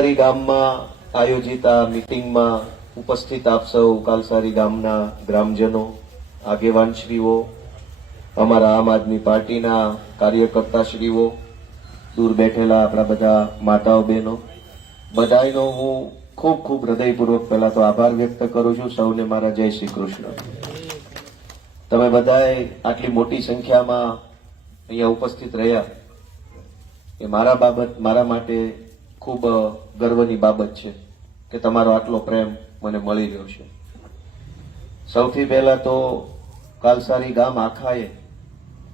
કાલસારી ગામમાં આયોજિત આ મીટિંગમાં ઉપસ્થિત આપ સૌ કાલસારી ગામના ગ્રામજનો, આગેવાનશ્રીઓ, અમારા આમ આદમી પાર્ટીના કાર્યકર્તાશ્રીઓ, દૂર બેઠેલા આપણા બધા માતાઓ બહેનો, બધાનો હું ખૂબ ખૂબ હૃદયપૂર્વક પહેલા તો આભાર વ્યક્ત કરું છું. સૌને મારા જય શ્રી કૃષ્ણ. તમે બધાએ આટલી મોટી સંખ્યામાં અહીંયા ઉપસ્થિત રહ્યા એ મારા માટે ખૂબ ગર્વની બાબત છે કે તમારો આટલો પ્રેમ મને મળી રહ્યો છે. સૌથી પહેલા તો કાલસારી ગામ આખાએ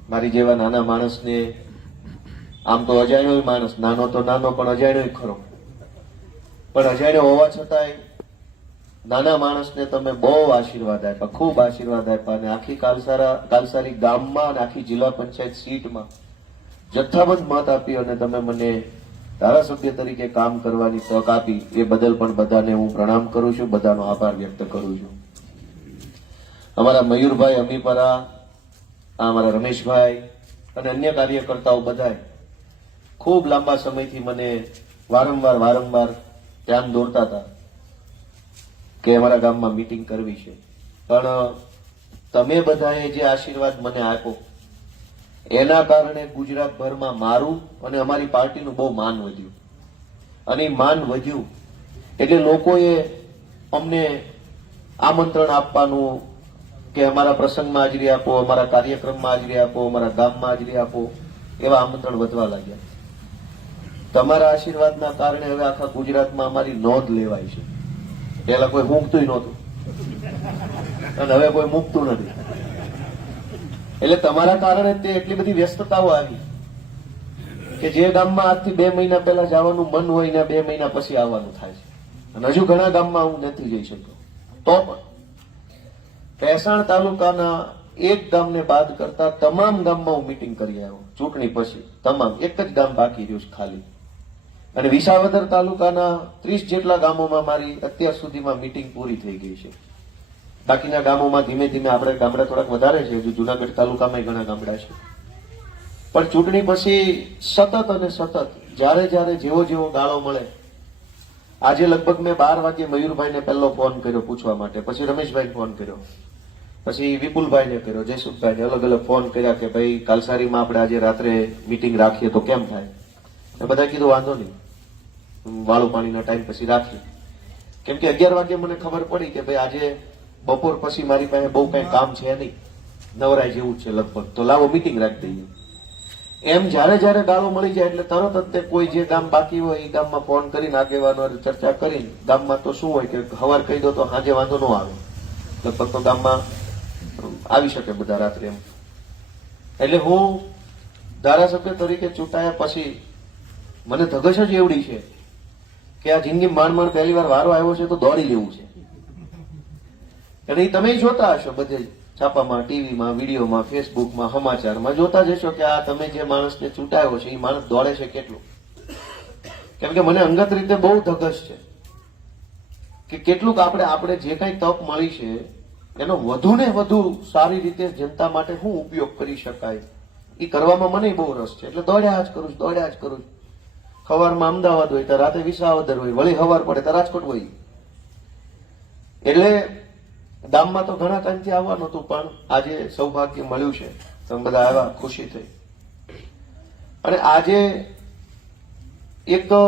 મારી જેવા નાના માણસને, આમ તો અજાણ્યો માણસ, નાનો તો નાનો પણ અજાણ્યો ખરો, પણ અજાણ્યો હોવા છતાંય નાના માણસને તમે બહુ આશીર્વાદ આપ્યા, ખૂબ આશીર્વાદ આપ્યા. અને આખી કાલસારી ગામમાં અને આખી જિલ્લા પંચાયત સીટમાં જથ્થાબંધ મત આપી અને તમે મને ધારાસભ્ય તરીકે કામ કરવાની તક આપી એ બદલ પણ બધાને હું પ્રણામ કરું છું, બધાનો આભાર વ્યક્ત કરું છું. અમારા મયુરભાઈ અમીપરા, અમારા રમેશભાઈ અને અન્ય કાર્યકર્તાઓ બધાએ ખૂબ લાંબા સમયથી મને વારંવાર ધ્યાન દોરતા હતા કે અમારા ગામમાં મીટિંગ કરવી છે. પણ તમે બધાએ જે આશીર્વાદ મને આપ્યો એના કારણે ગુજરાતભરમાં મારું અને અમારી પાર્ટીનું બહુ માન વધ્યું. અને માન વધ્યું એટલે લોકોએ અમને આમંત્રણ આપવાનું કે અમારા પ્રસંગમાં હાજરી આપો, અમારા કાર્યક્રમમાં હાજરી આપો, અમારા ગામમાં હાજરી આપો, એવા આમંત્રણ વધવા લાગ્યા. તમારા આશીર્વાદના કારણે હવે આખા ગુજરાતમાં અમારી નોંધ લેવાય છે. પહેલા કોઈ મૂકતું નહોતું અને હવે કોઈ મૂકતું નથી. એટલે તમારા કારણે તે એટલી બધી વ્યસ્તતાઓ આવી કે જે ગામમાં આજથી 2 મહિના પહેલા જવાનું મન હોય ને 2 મહિના પછી આવવાનું થાય છે. અને હજુ ઘણા ગામમાં હું નથી જઈ શક્યો. તો પણ ભેસાણ તાલુકાના એક ગામને બાદ કરતા તમામ ગામમાં હું મીટિંગ કરી આવ્યો. ચૂંટણી પછી તમામ, એક જ ગામ બાકી રહ્યું છે ખાલી. અને વિસાવદર તાલુકાના 30 જેટલા ગામોમાં મારી અત્યાર સુધીમાં મીટિંગ પૂરી થઈ ગઈ છે. બાકીના ગામોમાં ધીમે ધીમે આપણે ગામડા થોડાક વધારે છે, હજુ જુનાગઢ તાલુકામાં ઘણા ગામડા છે. પણ ચૂંટણી પછી સતત અને સતત જ્યારે જેવો ગાળો મળે, આજે લગભગ મેં 12 વાગે મયુરભાઈને પહેલો ફોન કર્યો પૂછવા માટે, પછી રમેશભાઈને ફોન કર્યો, પછી વિપુલભાઈને કર્યો, જયસુખભાઈને અલગ અલગ ફોન કર્યા કે ભાઈ કાલસારીમાં આપણે આજે રાત્રે મીટિંગ રાખીએ તો કેમ થાય. એ બધા કીધું વાંધો નહીં, વાળું પાણીનો ટાઈમ પછી રાખીએ. કેમ કે 11 વાગે મને ખબર પડી કે ભાઈ આજે બપોર પછી મારી પાસે બહુ કઈ કામ છે નહીં, નવરાય જેવું છે લગભગ, તો લાવો મીટિંગ રાખી દઈએ. એમ જ્યારે ગાળો મળી જાય એટલે તરત જ તે કોઈ જે ગામ બાકી હોય એ ગામમાં ફોન કરીને આગેવાનો ચર્ચા કરીને, ગામમાં તો શું હોય કે સવાર કહી દો તો સાંજે વાંધો ન આવે, લગભગ તો ગામમાં આવી શકે બધા રાત્રે એમ. એટલે હું ધારાસભ્ય તરીકે ચૂંટાયા પછી મને ધગશ જ એવડી છે કે આ જિંદગી માંડ પહેલી વાર વારો આવ્યો છે તો દોડી લેવું છે. અને એ તમે જોતા હશો બધે છાપામાં, ટીવીમાં, વિડીયોમાં, ફેસબુકમાં, સમાચારમાં જોતા જ હશો કે આ તમે જે માણસને ચૂંટાયો છે એ માણસ દોડે છે કેટલું. કેમ કે મને અંગત રીતે બહુ ધગશ છે કે કેટલુંક આપણે જે કઈ તક મળી છે એનો વધુ ને વધુ સારી રીતે જનતા માટે શું ઉપયોગ કરી શકાય એ કરવામાં મને બહુ રસ છે. એટલે દોડ્યા જ કરું છું. સવારમાં અમદાવાદ હોય તો રાતે વિસાવદર હોય, વળી સવાર પડે તો રાજકોટ હોય. એટલે ગામમાં તો ઘણા ટાઈમથી આવવાનું હતું, પણ આજે સૌભાગ્ય મળ્યું છે, તમે બધા આવ્યા, ખુશી થઈ. અને આજે એક તો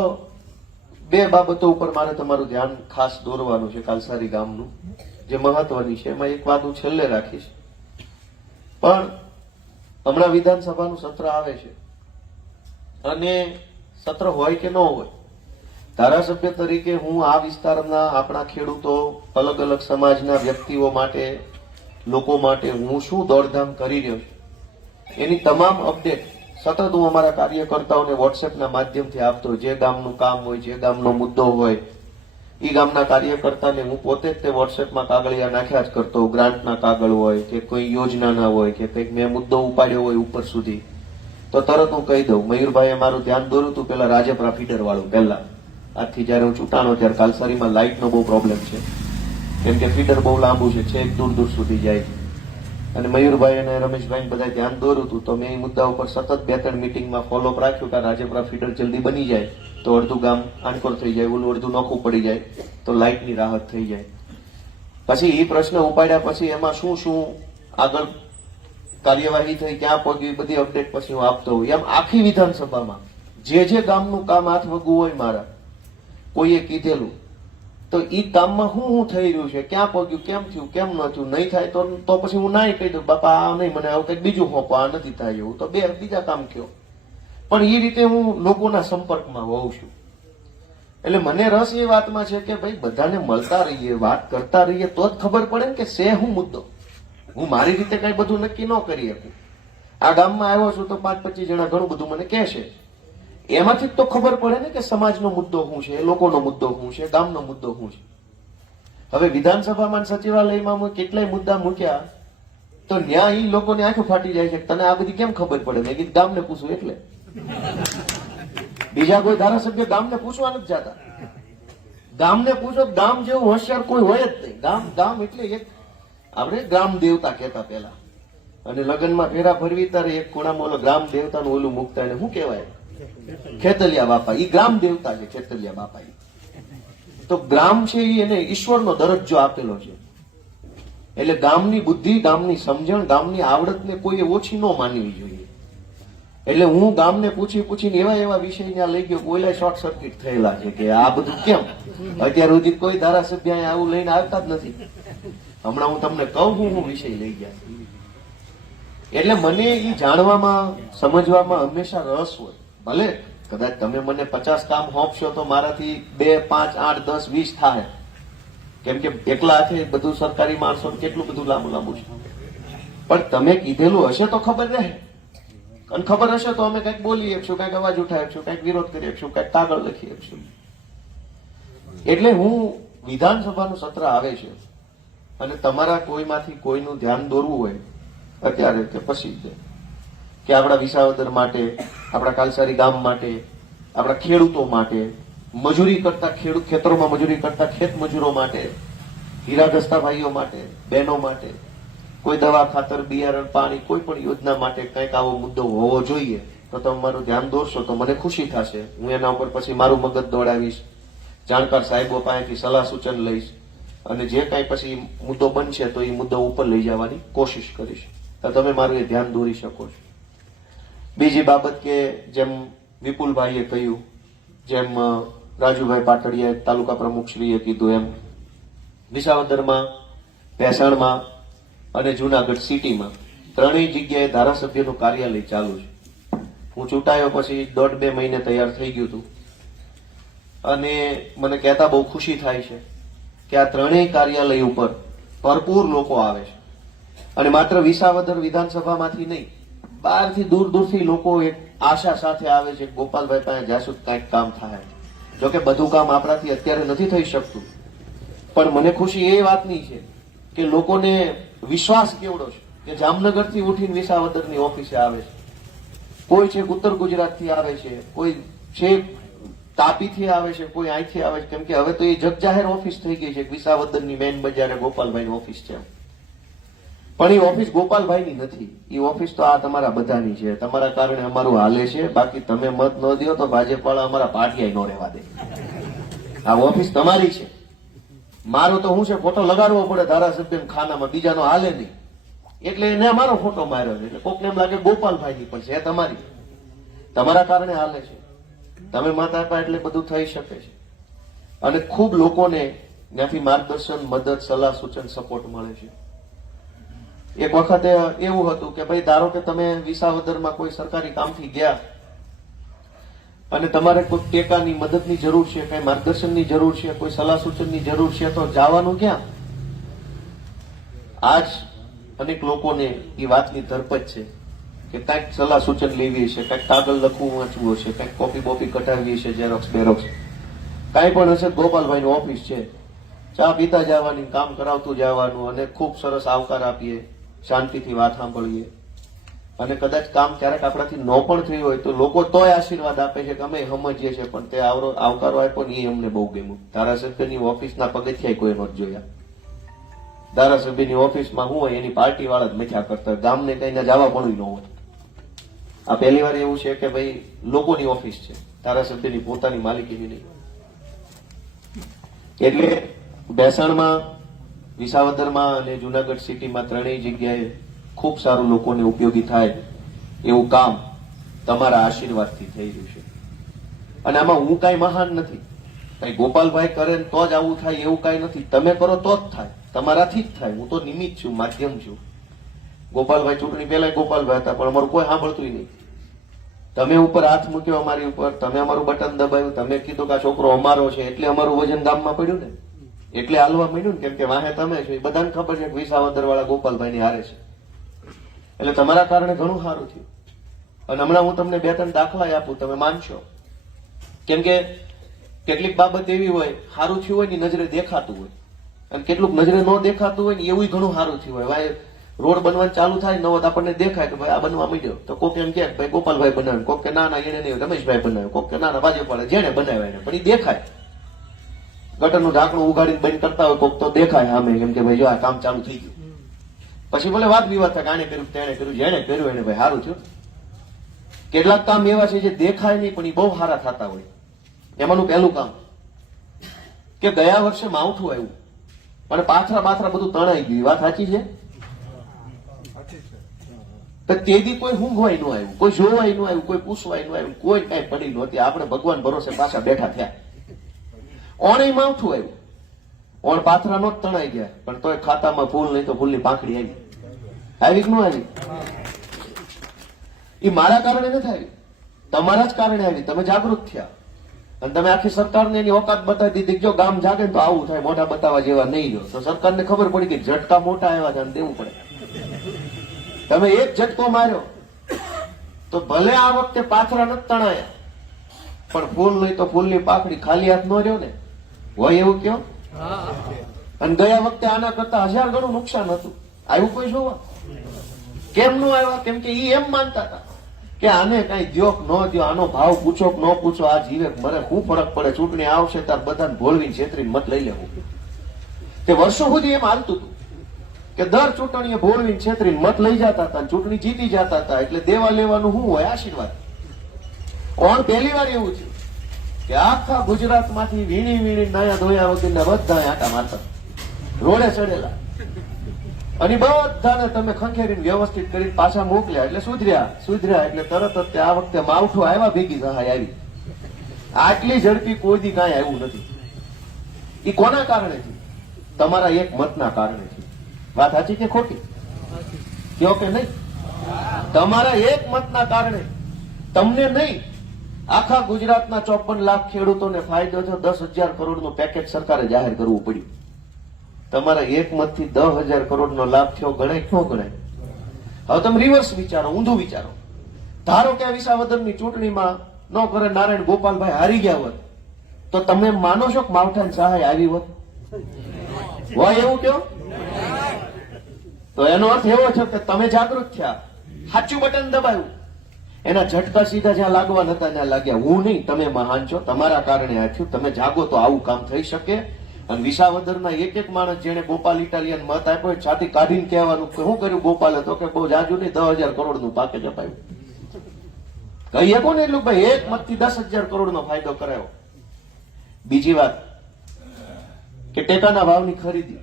2 બાબતો ઉપર મારે તમારું ધ્યાન ખાસ દોરવાનું છે કાલસારી ગામનું, જે મહત્વની છે. એમાં એક વાત હું છેલ્લે રાખીશ. પણ હમણાં વિધાનસભાનું સત્ર આવે છે અને સત્ર હોય કે ન હોય, ધારાસભ્ય તરીકે હું આ વિસ્તારના આપણા ખેડૂતો, અલગ અલગ સમાજના વ્યક્તિઓ માટે, લોકો માટે હું શું દોડધામ કરી રહ્યો છું એની તમામ અપડેટ સતત હું અમારા કાર્યકર્તાઓને વોટ્સએપના માધ્યમથી આપતો. જે ગામનું કામ હોય, જે ગામનો મુદ્દો હોય, એ ગામના કાર્યકર્તાને હું પોતે જ તે વોટ્સએપમાં કાગળિયા નાખ્યા જ કરતો. ગ્રાન્ટના કાગળ હોય કે કોઈ યોજનાના હોય કે કંઈક મેં મુદ્દો ઉપાડ્યો હોય ઉપર સુધી તો તરત હું કહી દઉં. મયુરભાઈએ મારું ધ્યાન દોર્યું હતું પેલા રાજપરા ફીડર વાળું. પહેલા આજથી જયારે હું ચૂંટાણો ત્યારે કાલસારીમાં લાઇટનો બહુ પ્રોબ્લેમ છે, કેમ કે ફીડર બહુ લાંબુ છે, છેક દૂર સુધી જાય. અને મયુરભાઈ અને રમેશભાઈ બધા ધ્યાન દોર્યું હતું, તો મેં એ મુદ્દા ઉપર સતત 2-3 મિટિંગમાં ફોલોઅપ રાખ્યું કે રાજપરા ફીડર જલ્દી બની જાય તો અડધું ગામ આણકોર થઈ જાય, ઓલું અડધું નોખું પડી જાય તો લાઇટની રાહત થઈ જાય. પછી એ પ્રશ્ન ઉપાડ્યા પછી એમાં શું શું આગળ કાર્યવાહી થઈ, ક્યાં પહોંચી, બધી અપડેટ પછી હું આપતો હોઉં. એમ આખી વિધાનસભામાં જે ગામનું કામ હાથ વગું હોય મારા કોઈએ કીધેલું તો ઈ કામમાં શું થઈ રહ્યું છે, ક્યાં પહોંચ્યું, કેમ થયું, કેમ ન થયું, નહીં થાય તો પછી હું ના કહી દઉં બાપા આ નહીં, મને આવું કંઈક બીજું હોપો, આ નથી થાય એવું, તો બીજા કામ કયો. પણ એ રીતે હું લોકોના સંપર્કમાં હોઉં છું. એટલે મને રસ એ વાતમાં છે કે ભાઈ બધાને મળતા રહીએ, વાત કરતા રહીએ તો જ ખબર પડે ને કે છે શું મુદ્દો. હું મારી રીતે કઈ બધું નક્કી ન કરી શકું. આ ગામમાં આવ્યો છું તો 5-25 જણા ઘણું બધું મને કહેશે, એમાંથી તો ખબર પડે ને કે સમાજનો મુદ્દો શું છે, લોકોનો મુદ્દો શું છે, ગામનો મુદ્દો શું છે. હવે વિધાનસભામાં સચિવાલયમાં હું કેટલાય મુદ્દા મૂક્યા તો ન્યા ઈ લોકોની આંખો ફાટી જાય છે, તને આ બધી કેમ ખબર પડે? મેં કીધું ગામને પૂછું. એટલે બીજા કોઈ ધારાસભ્ય ગામને પૂછવા નથી જતા. ગામને પૂછો, ગામ જેવું હોશિયાર કોઈ હોય જ નહીં. ગામ એટલે એક આપણે ગ્રામ દેવતા કહેતા પેલા, અને લગ્નમાં ફેરા ફરવી ત્યારે એક ખૂણામાં ઓલો ગ્રામ દેવતાનું ઓલું મૂકતા, એને શું કહેવાય? ખેતલિયા બાપા. ઈ ગ્રામ દેવતા છે, ખેતલિયા બાપા. તો ગ્રામ છે એને ઈશ્વરનો દરજ્જો આપેલો છે. એટલે ગામની બુદ્ધિ, ગામની સમજણ, ગામની આવડતને કોઈ ઓછી ન માનવી જોઈએ. એટલે હું ગામને પૂછીને એવા વિષય ત્યાં લઈ ગયો, ઓલા શોર્ટ સર્કિટ થયેલા છે કે આ બધું કેમ. અત્યાર સુધી કોઈ ધારાસભ્ય આવું લઈને આવતા જ નથી. હમણાં હું તમને કહું હું વિષય લઈ ગયા. એટલે મને એ જાણવામાં, સમજવામાં હંમેશા રસ હોય. ભલે કદાચ તમે મને 50 કામ હોપશો તો મારાથી 2, 5, 8, 10, 20 થાય, કેમ કે એકલા હાથે બધું સરકારી માણસો કેટલું બધું લાંબુ છે. પણ તમે કીધેલું હશે તો ખબર રહે, અને ખબર હશે તો અમે કંઈક બોલી શકશું, કંઈક અવાજ ઉઠાવી શકશું, કંઈક વિરોધ કરી શકશું, કંઈક કાગળ લખી શકશું. એટલે હું વિધાનસભાનું સત્ર આવે છે અને તમારા કોઈમાંથી કોઈનું ધ્યાન દોરવું હોય અત્યારે કે પછી કે આપણા વિસાવદર માટે, આપણા કાલસારી ગામ માટે, આપણા ખેડૂતો માટે, મજૂરી કરતા ખેતરોમાં મજૂરી કરતા ખેત મજૂરો માટે, હીરાઘસતા ભાઈઓ માટે, બહેનો માટે, કોઈ દવા, ખાતર, બિયારણ, પાણી, કોઈ પણ યોજના માટે કંઈક આવો મુદ્દો હોવો જોઈએ તો તમે મારું ધ્યાન દોરશો તો મને ખુશી થશે. હું એના ઉપર પછી મારું મગજ દોડાવીશ, જાણકાર સાહેબો પાસેથી સલાહ સૂચન લઈશ, અને જે કાંઈ પછી મુદ્દો બનશે તો એ મુદ્દો ઉપર લઈ જવાની કોશિશ કરીશ. તો તમે મારું એ ધ્યાન દોરી શકો છો. બીજી બાબત કે જેમ વિપુલભાઈએ કહ્યું, જેમ રાજુભાઈ પાટડિયા તાલુકા પ્રમુખશ્રીએ કીધું, એમ વિસાવદરમાં, ભેસાણમાં અને જુનાગઢ સિટીમાં ત્રણેય જગ્યાએ ધારાસભ્યનું કાર્યાલય ચાલુ છે. હું ચૂંટાયો પછી 1.5-2 મહિને તૈયાર થઈ ગયું હતું, અને મને કહેતા બહુ ખુશી થાય છે કે આ ત્રણેય કાર્યાલય ઉપર ભરપૂર લોકો આવે છે. અને માત્ર વિસાવદર વિધાનસભામાંથી નહીં, બહારથી દૂરથી લોકો એક આશા સાથે આવે છે, ગોપાલભાઈ પાસે જાશું કંઈક કામ થાય. જોકે બધું કામ આપણાથી અત્યારે નથી થઈ શકતું, પણ મને ખુશી એ વાતની છે કે લોકોને વિશ્વાસ કેવડો છે કે જામનગરથી ઉઠીને વિસાવદરની ઓફિસે આવે છે, કોઈ છે ઉત્તર ગુજરાતથી આવે છે, કોઈ છે તાપીથી આવે છે, કોઈ અહીંથી આવે છે. કેમ કે હવે તો એ જગજાહેર ઓફિસ થઈ ગઈ છે. વિસાવદરની મેઇન બજારે ગોપાલભાઈની ઓફિસ છે, પણ એ ઓફિસ ગોપાલભાઈની નથી. એ ઓફિસ તો આ તમારા બધાની છે. તમારા કારણે અમારું હાલે છે. બાકી તમે મત ન દો તો ભાજપ વાળા અમારા પાટિયા ન રહેવા દે. આ ઓફિસ તમારી છે. મારો તો હું છે ફોટો લગાડવો પડે ધારાસભ્ય ખાનામાં, બીજાનો હાલે નહીં. એટલે એને અમારો ફોટો માર્યો છે. એટલે કોકને એમ લાગે ગોપાલભાઈની, પણ છે તમારી. તમારા કારણે હાલે છે. તમે મત આપ્યા એટલે બધું થઈ શકે છે. અને ખૂબ લોકોને ત્યાંથી માર્ગદર્શન, મદદ, સલાહ, સૂચન, સપોર્ટ મળે છે. એક વખતે એવું હતું કે ભાઈ ધારો કે તમે વિસાવદરમાં કોઈ સરકારી કામથી ગયા અને તમારે કોઈ ટેકાની, મદદની જરૂર છે, કઈ માર્ગદર્શનની જરૂર છે, કોઈ સલાહ સૂચનની જરૂર છે, તો જવાનું ક્યાં? આજ અનેક લોકોને એ વાતની ધરપત છે કે કંઈક સલાહ સૂચન લેવી છે, કંઈક કાગળ લખવું, વાંચવું હશે, કંઈક કોપી કઢાવવી છે, ઝેરોક્સ બેરોક્સ કાંઈ પણ હશે. ગોપાલભાઈની ઓફિસ છે, ચા પીતા જવાની, કામ કરાવતું જવાનું, અને ખૂબ સરસ આવકાર આપીએ, શાંતિથી વાત સાંભળીએ. અને કદાચ કામ ક્યારેક આપણાથી ન પણ થયું હોય તો લોકો તોય આશીર્વાદ આપે છે કે અમે સમજીએ છીએ, પણ તે આવકારો આપ્યો ને એ અમને બહુ ગમ્યું. ધારાસભ્યની ઓફિસના પગથિયા કોઈ નથી જોયા. ધારાસભ્યની ઓફિસમાં શું હોય એની પાર્ટી વાળા જ મથ્યા કરતા હોય, ગામને કઈ જવા પણ ન હોય. આ પહેલી વાર એવું છે કે ભાઈ લોકોની ઓફિસ છે, ધારાસભ્યની પોતાની માલિકીની નહીં. એટલે ભેસાણમાં, વિસાવદરમાં અને જુનાગઢ સિટીમાં ત્રણેય જગ્યાએ ખૂબ સારું લોકોને ઉપયોગી થાય એવું કામ તમારા આશીર્વાદથી થઈ રહ્યું છે. અને આમાં હું કાંઈ મહાન નથી, કઈ ગોપાલભાઈ કરે ને તો જ આવું થાય એવું કાંઈ નથી. તમે કરો તો જ થાય, તમારાથી જ થાય. હું તો નિમિત્ત છું, માધ્યમ છું. ગોપાલભાઈ ચૂંટણી પહેલા ગોપાલભાઈ હતા, પણ અમારું કોઈ સાંભળતું નહીં. તમે ઉપર હાથ મૂક્યો અમારી ઉપર, તમે અમારું બટન દબાવ્યું, તમે કીધું કે આ છોકરો અમારો છે, એટલે અમારું વજન ગામમાં પડ્યું ને, એટલે હાલવા મળ્યું ને. કેમ કે વાહે તમે છો, એ બધાને ખબર છે કે વિસાવદર વાળા ગોપાલભાઈ ની હારે છે. એટલે તમારા કારણે ઘણું સારું થયું. અને હમણાં હું તમને 2-3 દાખલા આપું, તમે માનશો. કેમ કે કેટલીક બાબત એવી હોય સારું થયું હોય ને નજરે દેખાતું હોય, અને કેટલુંક નજરે ન દેખાતું હોય ને એવું ઘણું સારું થયું હોય. ભાઈ રોડ બનવાનું ચાલુ થાય નવો આપણને દેખાય કે ભાઈ આ બનવા માંડ્યો, તો કોક એમ કે ભાઈ ગોપાલભાઈ બનાવ્યો, કોક કે ના એને નહીં રમેશભાઈ બનાવ્યો, કોક કે ના ભાજપ વાળા જેને બનાવ્યા એને, પણ એ દેખાય. ગટરનું ઢાંકણું ઉગાડીને બંધ કરતા હોય કોક તો દેખાય સામે, કેમ કે ભાઈ જો આ કામ ચાલુ થઈ ગયું. પછી ભલે વાત વિવાદ થાય, આને કર્યું તેને કર્યું, જેને કર્યું એને ભાઈ સારું થયું. કેટલાક કામ એવા છે જે દેખાય નહીં પણ એ બહુ સારા થતા હોય. એમાંનું પહેલું કામ કે ગયા વર્ષે માવઠું આવ્યું અને પાથરા બધું તણાઈ ગયું. વાત સાચી છે? તો તેથી કોઈ ઊંઘવાય ન આવ્યું, કોઈ જોવાય ન આવ્યું, કોઈ પૂછવાય ન આવ્યું, કોઈ કઈ પડી નહોતી. આપણે ભગવાન ભરોસે પાછા બેઠા થયા. ઓણે માવઠું આવ્યું, ઓણ પાથરા નો જ તણાઈ ગયા, પણ તોય ખાતામાં ફૂલ નહીં તો ફૂલની પાંખડી આવી. આવી કે ન આવી? એ મારા કારણે નથી આવી, તમારા જ કારણે આવી. તમે જાગૃત થયા અને તમે આખી સરકારને એની ઓકાત બતાવી દીધી. જો ગામ જાગે ને તો આવું થાય, મોઢા બતાવવા જેવા નહીં જો, તો સરકારને ખબર પડી ગઈ ઝટકા મોટા આવ્યા છે અને દેવું પડે. તમે એક ઝટકો માર્યો તો ભલે આ વખતે પાથરા નથી તણાયા, પણ ફૂલ નહીં તો ફૂલની પાંખડી ખાલી હાથ ન રહ્યો ને, હોય એવું કયો? અને ગયા વખતે આના કરતા 1000 ગણું નુકસાન હતું. આવ્યું કોઈ જોવા? કેમ નું આવ્યા? કેમ કે ઈ એમ માનતા હતા કે આને કઈ દ્યો ન દ્યો, આનો ભાવ પૂછો કે ન પૂછો, આ જીવે મને શું ફરક પડે, ચૂંટણી આવશે તાર બધાને ભોળવીને છેતરીને મત લઈ લેવું. તે વર્ષો સુધી એમ હાલતું હતું કે દર ચૂંટણીએ ભોળવીને છેતરીને મત લઈ જતા હતા, ચૂંટણી જીતી જતા હતા. એટલે દેવા લેવાનું શું હોય? આશીર્વાદ. કોણ પહેલી વાર એવું છે કે આખા ગુજરાતમાંથી વીણી નાયા ધોયા વગરના બધા આટા મારતા, રોડે ચડેલા, અને બધાને તમે ખંખેરીને વ્યવસ્થિત કરીને પાછા મોકલ્યા. એટલે સુધર્યા એટલે તરત જ આ વખતે માવઠું આવ્યા ભેગી સહાય આવી. આટલી ઝડપી કોઈ દી કાંઈ આવ્યું નથી. એ કોના કારણે છે? તમારા એક મતના કારણે છે. વાત સાચી કે ખોટી? કયો કે નહીં? તમારા એક મતના કારણે તમને નહીં, આખા ગુજરાતના 54 લાખ ખેડૂતોને ફાયદો થયો. 10,000 કરોડનું પેકેજ સરકારે જાહેર કરવું પડ્યું. તમારા એક મતથી 10,000 કરોડનો લાભ થયો. ગણાય ક્યાં ગણાય? હવે તમે રિવર્સ વિચારો, ઊંધું વિચારો. ધારો કે વિસાવદરની ચૂંટણીમાં ન કરે નારાયણ ગોપાલભાઈ હારી ગયા હોત, તો તમે માનો છો કે માવઠાની સહાય આવી હોત? હોય એવું કયો? તો એનો અર્થ એવો છે કે તમે જાગૃત થયા, સાચું બટન દબાવ્યું, એના ઝટકા સીધા જ્યાં લાગવા નતા ત્યાં લાગ્યા. હું નહીં, તમે મહાન છો, તમારા કારણે આ થયું. તમે જાગો તો આવું કામ થઈ શકે. અને વિસાવદરના એક માણસ જેને ગોપાલ ઇટાલિયન મત આપ્યો, છાતી કાઢીને કહેવાનું કે શું કર્યું ગોપાલે? તો કે બહુ જાજુ નહીં, 10,000 કરોડનું પેકેજ અપાયું. કહીએ કોને એટલું ભાઈ એક મતથી 10,000 કરોડનો ફાયદો કરાયો. બીજી વાત કે ટેકાના ભાવની ખરીદી.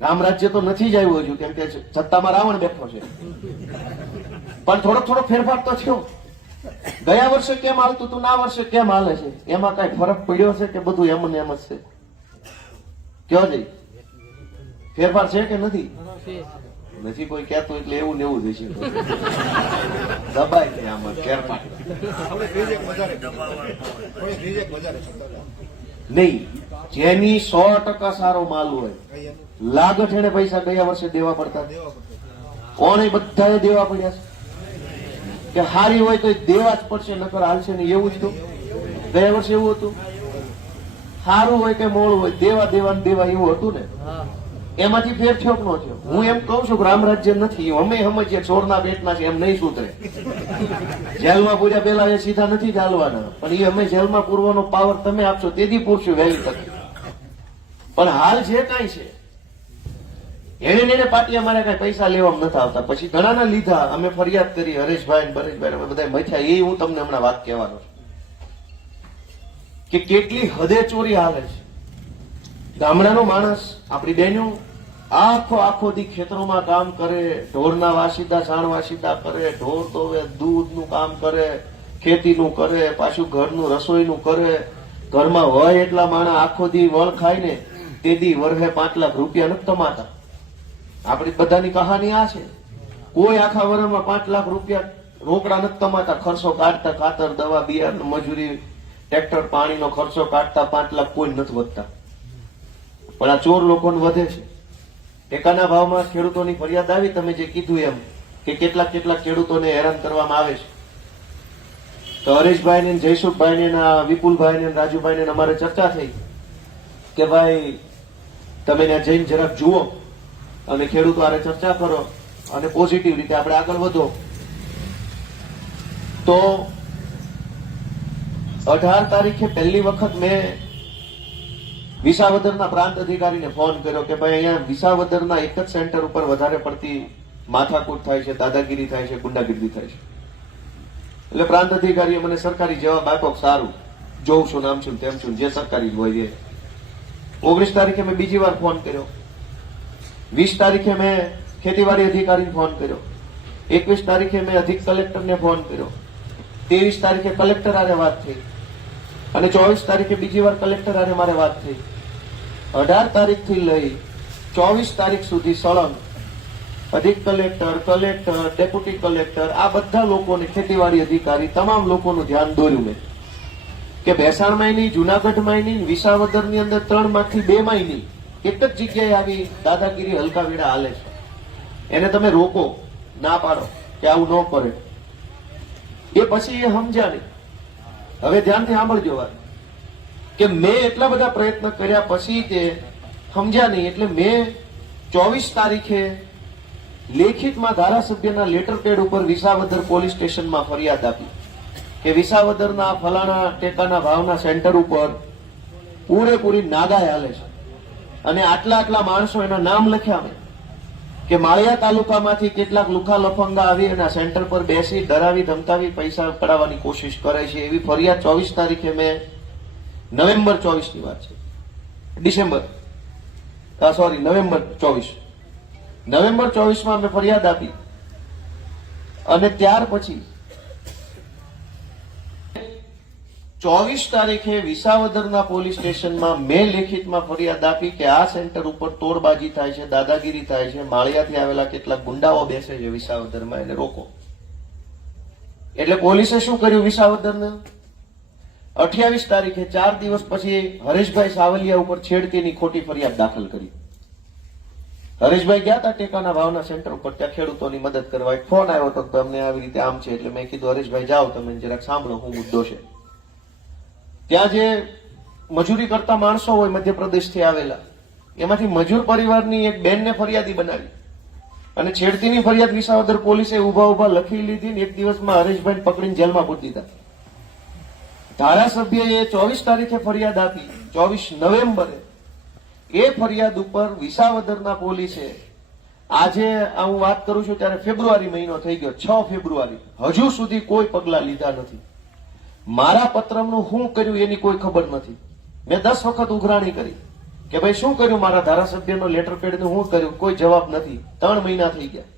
રામ રાજ્ય તો નથી જ આવ્યું હજુ, કેમ કે સત્તામાં રાવણ બેઠો છે, પણ થોડો ફેરફાર તો થયો. ગયા વર્ષે કેમ હાલતું હતું, આ વર્ષે કેમ હાલે છે, એમાં કઈ ફરક પડ્યો છે કે બધું એમ ને એમ જ છે? કયો જઈ ફેરફાર છે કે નથી? નથી કોઈ કહેતું એટલે એવું ને એવું જ છે. દબાય છે આમાં ફેરફાર નહીં. જેની 100% સારો માલ હોય, લાગત એને પૈસા ગયા વર્ષે દેવા પડતા, કોને બધાએ દેવા પડ્યા છે. કે હારી હોય તો દેવા જ પડશે, નકર હાલશે નહીં. એવું જ તો ગયા વર્ષે એવું હતું. સારું હોય કે મોડું હોય, દેવા એવું હતું ને. એમાંથી ફેર થયો કે ન થયો? હું એમ કઉ છું કે રામ રાજ્ય નથી. અમે સમજીએ ચોરના પેટના છે, એમ નહીં સુધરે. જેલમાં પૂર્યા પેલા એ સીધા નથી ચાલવાના, પણ એ અમે જેલમાં પૂરવાનો પાવર તમે આપશો તેથી પૂરશું વહેલી તકે. પણ હાલ જે કાંઈ છે એને પાર્ટી અમારે કઈ પૈસા લેવામાં નથી આવતા. પછી ઘણાના લીધા, અમે ફરિયાદ કરી, હરેશભાઈ ને પરેશભાઈ અમે બધા મથ્યા. એ હું તમને હમણાં વાત કહેવાનો છું કે કેટલી હદે ચોરી હાલે છે. ગામડાનો માણસ, આપણી બહેનો આખો દી ખેતરોમાં કામ કરે, ઢોરના વાસીદા છાણ વાસીદા કરે, ઢોર ધોવે, દૂધનું કામ કરે, ખેતીનું કરે, પાછું ઘરનું રસોઈનું કરે. ઘરમાં હોય એટલા માણસ આખો દી વળ ખાય ને તે દી વર્ષે 5 લાખ રૂપિયા નથી કમાતા. આપણી બધાની કહાની આ છે. કોઈ આખા વર્ષમાં 5 લાખ રૂપિયા રોકડા નથી કમાતા. ખર્ચો કાઢતા, ખાતર, દવા, બિયારણ, મજૂરી, ટ્રેક્ટર, પાણીનો ખર્ચો કાઢતા 5 લાખ કોઈ નથી વધતા. પણ આ ચોર લોકોને વધે છે. ટેકાના ભાવમાં ખેડૂતોની ફરિયાદ આવી, તમે જે કીધું એમ કે કેટલાક ખેડૂતોને હેરાન કરવામાં આવે છે. તો હરેશભાઈ ને, જયસુખભાઈ ને, વિપુલભાઈ ને, રાજુભાઈ ને અમારે ચર્ચા થઈ કે ભાઈ તમે ત્યાં જઈને જરાક જુઓ અને ખેડૂતો આરે ચર્ચા કરો અને પોઝિટિવ રીતે આપણે આગળ વધો. તો 18 તારીખે પહેલી વખત મેં વિસાવદરના પ્રાંત અધિકારીને ફોન કર્યો કે ભાઈ અહીંયા વિસાવદરના એક જ સેન્ટર ઉપર વધારે પડતી માથાકૂટ થાય છે, દાદાગીરી થાય છે, ગુંડાગીરી થાય છે. એટલે પ્રાંત અધિકારીએ મને સરકારી જવાબ આપ્યો, સારું જોઉં છું, નામ છું, તેમ છું, જે સરકારી હોય એ. 19 તારીખે મેં બીજી વાર ફોન કર્યો. 20 તારીખે મેં ખેતીવાડી અધિકારીને ફોન કર્યો. 21 તારીખે મેં અધિક કલેક્ટરને ફોન કર્યો. 23 તારીખે કલેક્ટર આરે વાત થઈ અને 24 તારીખે બીજી વાર કલેક્ટર આરે મારે વાત થઈ. 18 તારીખથી લઈ 24 તારીખ સુધી સળંગ અધિક કલેક્ટર, ડેપ્યુટી કલેક્ટર, આ બધા લોકોને, ખેતીવાડી અધિકારી, તમામ લોકોનું ધ્યાન દોર્યું મેં કે ભેસાણમાં નહીં, જુનાગઢમાં નહીં, વિસાવદરની અંદર 3 માંથી 2 માં નહીં, એક જ જગ્યાએ આવી દાદાગીરી હલકાવેડા હાલે છે. એને તમે રોકો, ના પાડો કે આવું ન કરે. એ પછી એ સમજ્યા નહીં. હવે ધ્યાનથી સાંભળજો વાત કે મેં એટલા બધા પ્રયત્ન કર્યા પછી તે સમજ્યા નહીં. એટલે મેં 24 તારીખે લેખિતમાં ધારાસભ્યના લેટર પેડ ઉપર વિસાવદર પોલીસ સ્ટેશનમાં ફરિયાદ આપી કે વિસાવદરના ફલાણા ટેકાના ભાવના સેન્ટર ઉપર પૂરેપૂરી નાગાઈ હાલે છે અને આટલા માણસો, એના નામ લખ્યા મેં કે માળિયા તાલુકામાંથી કેટલાક લુખા લફંગા આવી અને આ સેન્ટર પર બેસી ડરાવી, ધમકાવી પૈસા પડાવવાની કોશિશ કરે છે. એવી ફરિયાદ 24 તારીખે મેં, નવેમ્બર 24 ની વાત છે, નવેમ્બર 24 માં મેં ફરિયાદ આપી. અને ત્યાર પછી 24 તારીખે વિસાવદરના પોલીસ સ્ટેશનમાં મેં લેખિતમાં ફરિયાદ આપી કે આ સેન્ટર ઉપર તોડબાજી થાય છે, દાદાગીરી થાય છે, માળિયાથી આવેલા કેટલાક ગુંડાઓ બેસે છે વિસાવદરમાં, એને રોકો. એટલે પોલીસે શું કર્યું, વિસાવદરને 28 તારીખે 4 દિવસ પછી હરેશભાઈ સાવલિયા ઉપર છેડતીની ખોટી ફરિયાદ દાખલ કરી. હરેશભાઈ ગયા હતા ટેકાના ભાવના સેન્ટર ઉપર, ત્યાં ખેડૂતોની મદદ કરવા. એક ફોન આવ્યો હતો કે અમને આવી રીતે આમ છે. એટલે મેં કીધું હરેશભાઈ જાઓ, તમે જરાક સાંભળો શું મુદ્દો છે. ત્યાં જે મજૂરી કરતા માણસો હોય મધ્યપ્રદેશથી આવેલા, એમાંથી મજૂર પરિવારની એક બેનને ફરિયાદી બનાવી અને છેડતીની ફરિયાદ વિસાવદર પોલીસે ઉભા લખી લીધી ને 1 દિવસમાં હરેશભાઈ પકડીને જેલમાં પૂરી દીધા. ધારાસભ્યએ 24 તારીખે ફરિયાદ આપી. 24 નવેમ્બરે એ ફરિયાદ ઉપર વિસાવદરના પોલીસે, આજે હું વાત કરું છું ત્યારે ફેબ્રુઆરી મહિનો થઈ ગયો, 6 ફેબ્રુઆરી, હજુ સુધી કોઈ પગલા લીધા નથી. મારા પત્રનું શું કર્યું એની કોઈ ખબર નથી. મેં 10 વખત ઉઘરાણી કરી કે ભાઈ શું કર્યું, મારા ધારાસભ્યનો લેટર પેડનું શું કર્યું, કોઈ જવાબ નથી. 3 મહિના થઈ ગયા.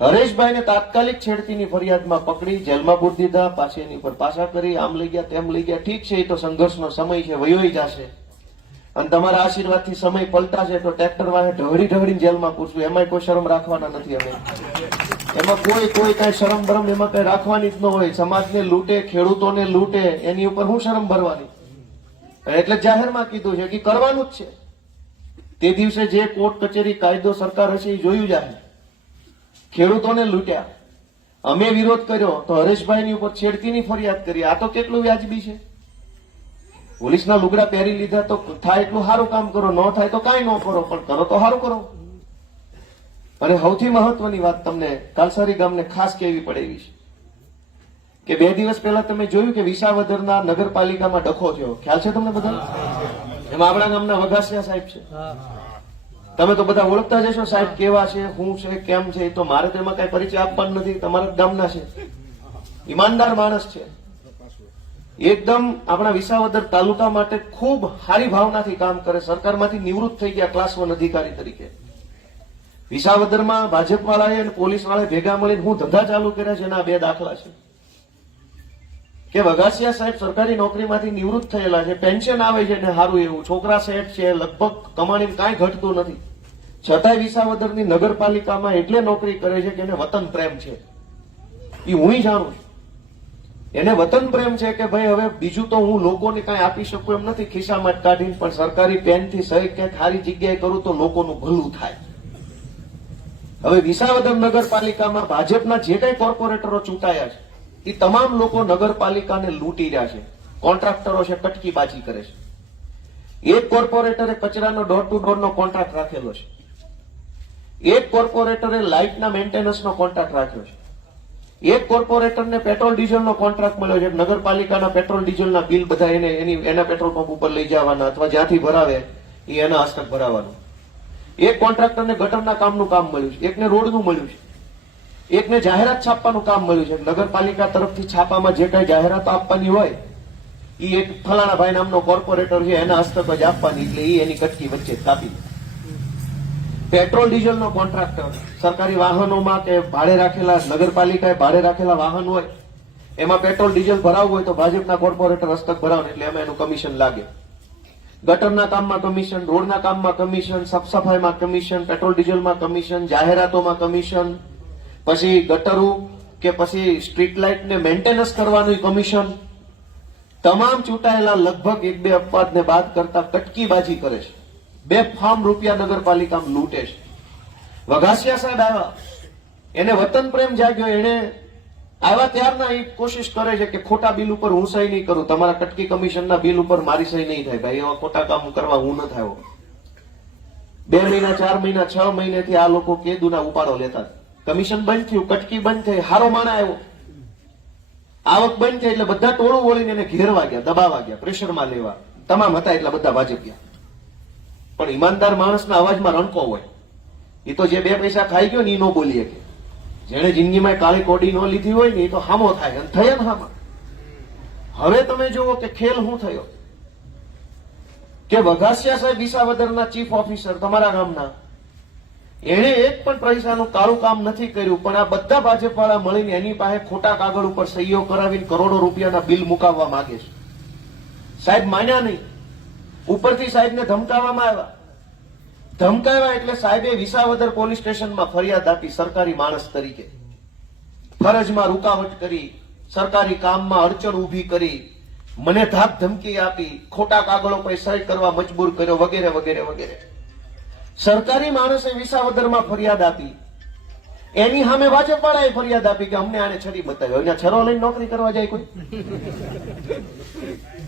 હરેશભાઈને તાત્કાલિક છેડતીની ફરિયાદમાં પકડી જેલમાં પૂરી દીધા. પાછી એની પર પાછા કરી, આમ લઈ ગયા, તેમ લઈ ગયા. ઠીક છે, એ તો સંઘર્ષનો સમય છે, વયોઈ જશે. અને તમારા આશીર્વાદથી સમય પલટાશે તો ટ્રેક્ટર વાળે ઢહડીને જેલમાં પૂરશું. એમાં કોઈ શરમ રાખવાના નથી અમે. એમાં કોઈ કઈ શરમ બરમ એમાં કઈ રાખવાની જ ન હોય. સમાજને લૂંટે, ખેડૂતોને લૂંટે, એની ઉપર શું શરમ ભરવાની. એટલે જાહેરમાં કીધું છે કે કરવાનું જ છે. તે દિવસે જે કોર્ટ કચેરી, કાયદો, સરકાર હશે એ જોયું જાય. ખેડૂતોને લૂંટ્યા, અમે વિરોધ કર્યો તો હરેશભાઈની ઉપર છેડતીની ફરિયાદ કરી. આ તો કેટલું વ્યાજબી છે. પોલીસના લુગડા પહેરી લીધા તો થાય એટલું સારું કામ કરો, ન થાય તો કાંઈ ન કરો, પણ કરો તો સારું કરો. અને સૌથી મહત્વની વાત તમને કાલસારી ગામને ખાસ કહેવી પડે એવી છે કે 2 દિવસ પહેલા તમે જોયું કે વિસાવદરના નગરપાલિકામાં ડખો થયો. ખ્યાલ છે તમને બધા? એમાં આપણા ગામના વઘાસિયા સાહેબ છે. તમે તો બધા ઓળખતા જશો સાહેબ કેવા છે, શું છે, કેમ છે. તો મારે તેમાં કઈ પરિચય આપવાનો નથી. તમારા ગામના છે, ઈમાનદાર માણસ છે, એકદમ આપણા વિસાવદર તાલુકા માટે ખૂબ સારી ભાવનાથી કામ કરે. સરકારમાંથી નિવૃત્ત થઈ ગયા ક્લાસ 1 અધિકારી તરીકે. વિસાવદરમાં ભાજપ વાળાએ અને પોલીસ વાળાએ ભેગા મળીને હું ધંધા ચાલુ કર્યા છે એના 2 દાખલા છે કે વઘાસિયા સાહેબ સરકારી નોકરીમાંથી નિવૃત્ત થયેલા છે, પેન્શન આવે છે ને સારું એવું, છોકરા સેટ છે, લગભગ કમાણીને કાંઈ ઘટતું નથી, છતાંય વિસાવદરની નગરપાલિકામાં એટલે નોકરી કરે છે કે એને વતન પ્રેમ છે. એ હું જાણું છું, એને વતન પ્રેમ છે કે ભાઈ હવે બીજું તો હું લોકોને કાંઈ આપી શકું એમ નથી ખિસ્સામાં જ કાઢીને, પણ સરકારી પેનથી સહી ક્યાંક સારી જગ્યાએ કરું તો લોકોનું ભલું થાય. હવે વિસાવદર નગરપાલિકામાં ભાજપના જે કઈ કોર્પોરેટરો ચૂંટાયા છે એ તમામ લોકો નગરપાલિકાને લૂંટી રહ્યા છે. કોન્ટ્રાક્ટરો છે, કટકીબાજી કરે છે. એક કોર્પોરેટરે કચરાનો ડોર ટુ ડોર નો કોન્ટ્રાક્ટ રાખેલો છે, એક કોર્પોરેટરે લાઇટના મેન્ટેનન્સનો કોન્ટ્રાક્ટ રાખ્યો છે, એક કોર્પોરેટરને પેટ્રોલ ડીઝલનો કોન્ટ્રાક્ટ મળ્યો છે. નગરપાલિકાના પેટ્રોલ ડીઝલના બિલ બધા એના પેટ્રોલ પંપ ઉપર લઈ જવાના અથવા જ્યાંથી ભરાવે એ એના હસ્તક ભરાવાનું. એક કોન્ટ્રાક્ટરને ગટરના કામનું કામ મળ્યું છે, એકને રોડનું મળ્યું છે, એકને જાહેરાત છાપવાનું કામ મળ્યું છે. નગરપાલિકા તરફથી છાપામાં જે કઈ જાહેરાતો આપવાની હોય એ એક ફલાણા ભાઈ નામનો કોર્પોરેટર છે એના હસ્તક જ આપવાની, એટલે એ એની કટકી વચ્ચે કાપી. પેટ્રોલ ડીઝલનો કોન્ટ્રાક્ટર સરકારી વાહનોમાં કે ભાડે રાખેલા નગરપાલિકાએ ભાડે રાખેલા વાહન હોય એમાં પેટ્રોલ ડીઝલ ભરાવવું હોય તો ભાજપના કોર્પોરેટર હસ્તક ભરાવે એટલે એમાં એનું કમિશન લાગે. ગટરના કામમાં કમિશન, રોડના કામમાં કમિશન, સાફ સફાઈમાં કમિશન, પેટ્રોલ ડીઝલમાં કમિશન, જાહેરાતોમાં કમિશન, પછી ગટરો કે પછી સ્ટ્રીટ લાઇટ ને મેન્ટેનન્સ કરવાનું કમિશન. તમામ ચૂંટાયેલા લગભગ 1-2 અપવાદને બાદ કરતા કટકીબાજી કરે છે, 2 ફાર્મ રૂપિયા નગરપાલિકામાં લૂંટે છે. વઘાસિયા સાહેબ આવ્યા, એને વતન પ્રેમ જાગ્યો, એને આવ્યા ત્યારના એ કોશિશ કરે છે કે ખોટા બિલ ઉપર હું સહી નહીં કરું, તમારા કટકી કમિશનના બિલ ઉપર મારી સહી નહીં થાય. ભાઈ એવા ખોટા કામ કરવા હું ન થયો. 2 મહિના 4 મહિના 6 મહિનેથી આ લોકો કેદુના ઉપાડો લેતા. કમિશન બંધ થયું, કટકી બંધ થઈ, હારો માણા આવ્યો, આવક બંધ થઈ એટલે બધા ટોળું વળીને એને ઘેરવા ગયા, દબાવવા ગયા, પ્રેશરમાં લેવા. તમામ હતા એટલા બધા ભાજપ ગયા. પણ ઈમાનદાર માણસના અવાજમાં રણકો હોય. એ તો જે 2 પૈસા ખાઈ ગયો ને એ ન બોલી શકે. જેને જિંદગીમાં કાળી કોડી ન લીધી હોય ને એ તો હામો થાય, થયા ને હામાં. હવે તમે જુઓ કે ખેલ શું થયો કે વઘાસિયા સાહેબ વિસાવદરના ચીફ ઓફિસર તમારા ગામના, એને એક પણ પૈસાનું કાળું કામ નથી કર્યું, પણ આ બધા ભાજપ વાળા મળીને એની પાસે ખોટા કાગળ ઉપર સહીઓ કરાવીને કરોડો રૂપિયાના બિલ મુકાવવા માંગે છે. સાહેબ માન્યા નહીં, ઉપરથી સાહેબને ધમકાવવામાં આવ્યા. ધમકાવ્યા એટલે સાહેબે વિસાવદર પોલીસ સ્ટેશનમાં ફરિયાદ આપી. સરકારી માણસ તરીકે ફરજમાં રૂકાવટ કરી, સરકારી કામમાં અડચણ ઉભી કરી, મને ધાક ધમકી આપી, ખોટા કાગળો પર સહી કરવા મજબૂર કર્યો, વગેરે વગેરે વગેરે. સરકારી માણસે વિસાવદરમાં ફરિયાદ આપી, એની સામે ભાજપ વાળાએ ફરિયાદ આપી કે અમને આને છરી બતાવ્યો. અહીંયા છરો લઈને નોકરી કરવા જાય કોઈ?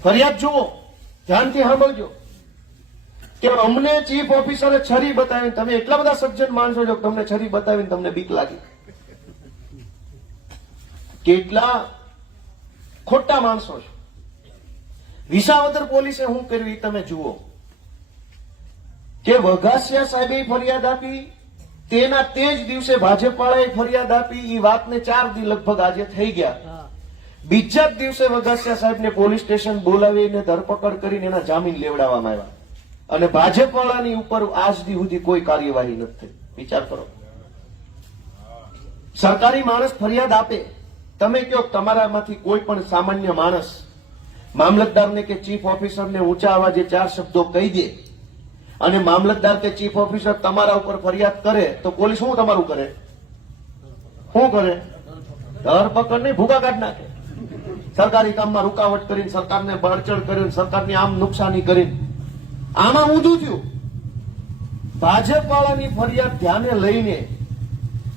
ફરિયાદ જુઓ, ધ્યાનથી સાંભળજો કે અમને ચીફ ઓફિસરે છરી બતાવીને, તમે એટલા બધા સજ્જન માણસો છો તમને છરી બતાવીને તમને બીક લાગી. કેટલા ખોટા માણસો છે. વિસાવદર પોલીસે શું કર્યું એ તમે જુઓ કે વઘાસિયા સાહેબે ફરિયાદ આપી, તેના તે જ દિવસે ભાજપ વાળાએ ફરિયાદ આપી. એ વાતને 4 દી લગભગ આજે થઈ ગયા. બીજા જ દિવસે વઘાસિયા સાહેબને પોલીસ સ્ટેશન બોલાવીને ધરપકડ કરીને એના જામીન લેવડાવવામાં આવ્યા. અને ભાજપ વાળાની ઉપર આજ દી સુધી કોઈ કાર્યવાહી નથી થઈ. વિચાર કરો, સરકારી માણસ ફરિયાદ આપે, તમે કહો તમારામાંથી કોઈ પણ સામાન્ય માણસ મામલતદારને કે ચીફ ઓફિસરને ઊંચા અવાજે 4 શબ્દો કહી દે અને મામલતદાર કે ચીફ ઓફિસર તમારા ઉપર ફરિયાદ કરે તો પોલીસ શું તમારું કરે? શું કરે? ધરપકડ નહીં, ભૂગા કાઢ નાખે. સરકારી કામમાં રૂકાવટ કરીને, સરકારને બળચણ કરીને, સરકારની આમ નુકસાની કરીને. આમાં ઊંધું થયું. ભાજપ વાળાની ફરિયાદ ધ્યાને લઈને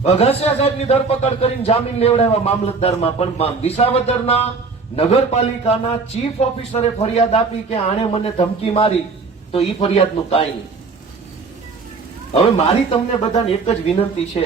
વઘાસિયા સાહેબની ધરપકડ કરીને જામીન લેવડાવ્યા મામલતદારમાં. પણ વિસાવદરના નગરપાલિકાના ચીફ ઓફિસરે ફરિયાદ આપી કે આણે મને ધમકી મારી, તો એ ફરિયાદનું કાંઈ નહીં. હવે મારી તમને બધાને એક જ વિનંતી છે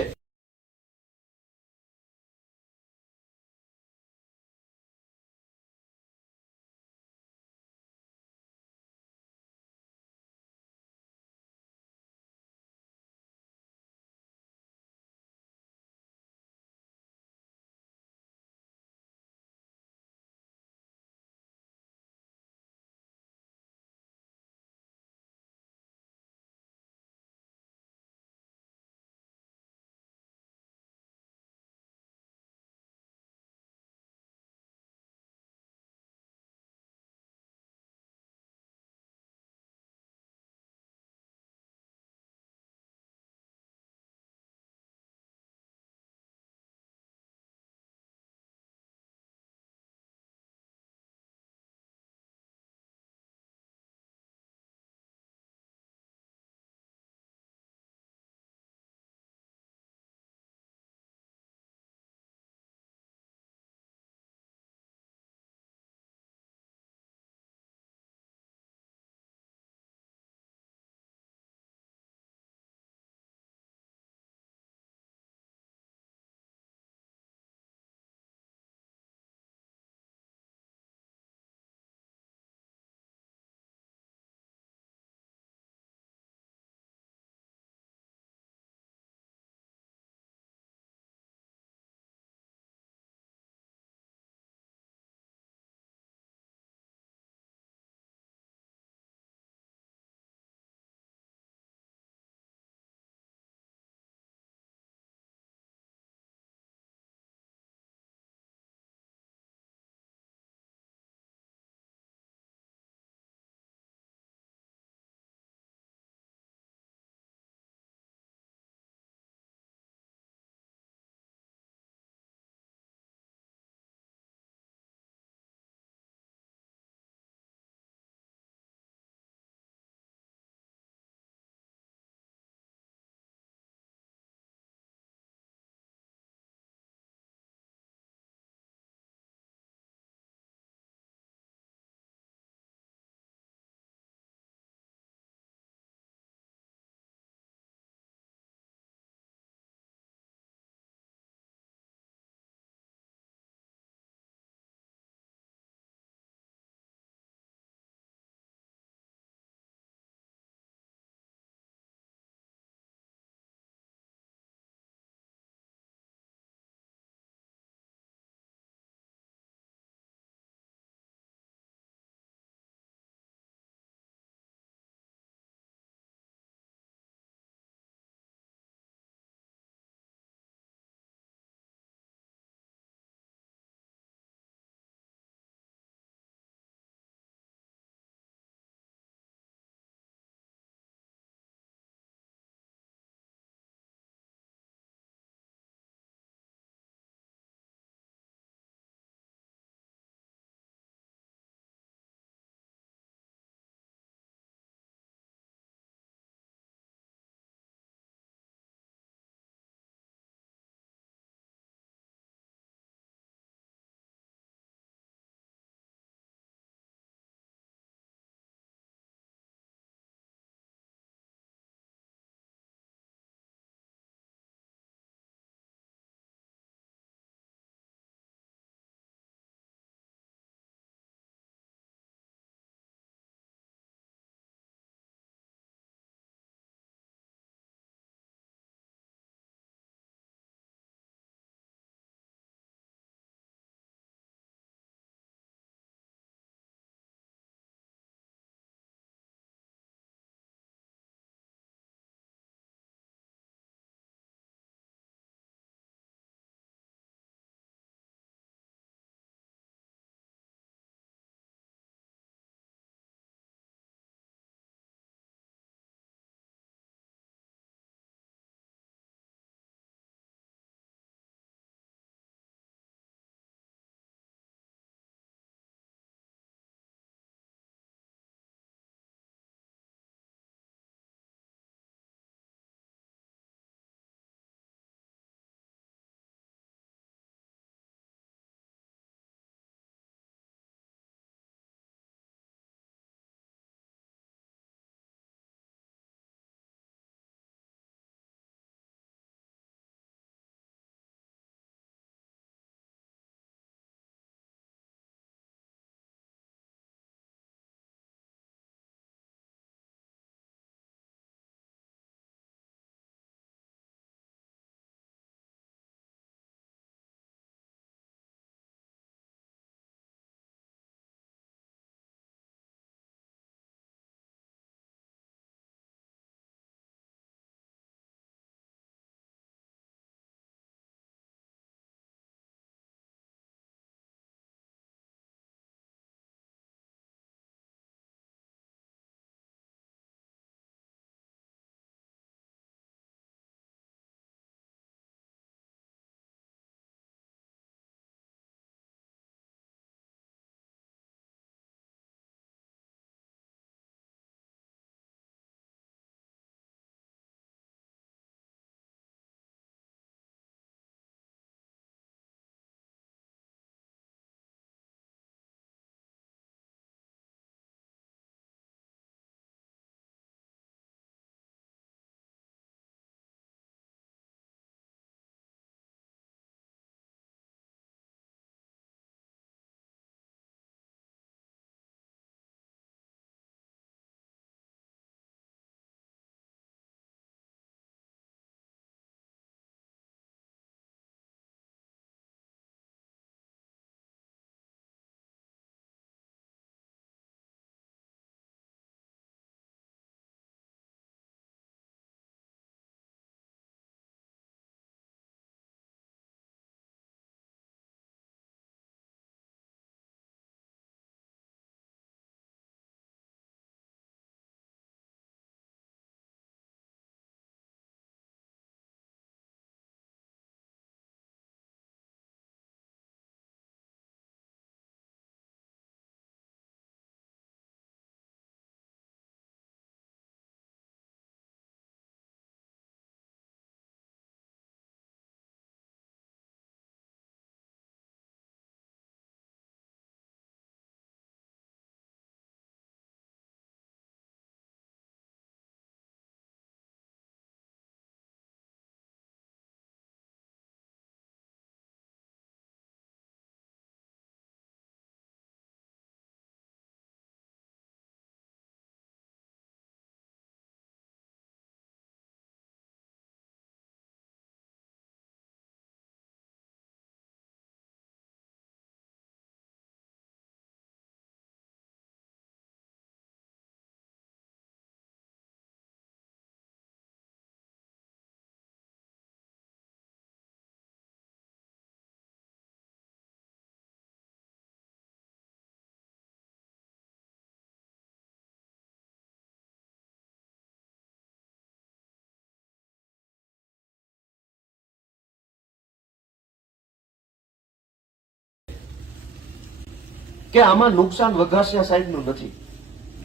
કે આમાં નુકસાન વઘાસિયા સાહેબનું નથી,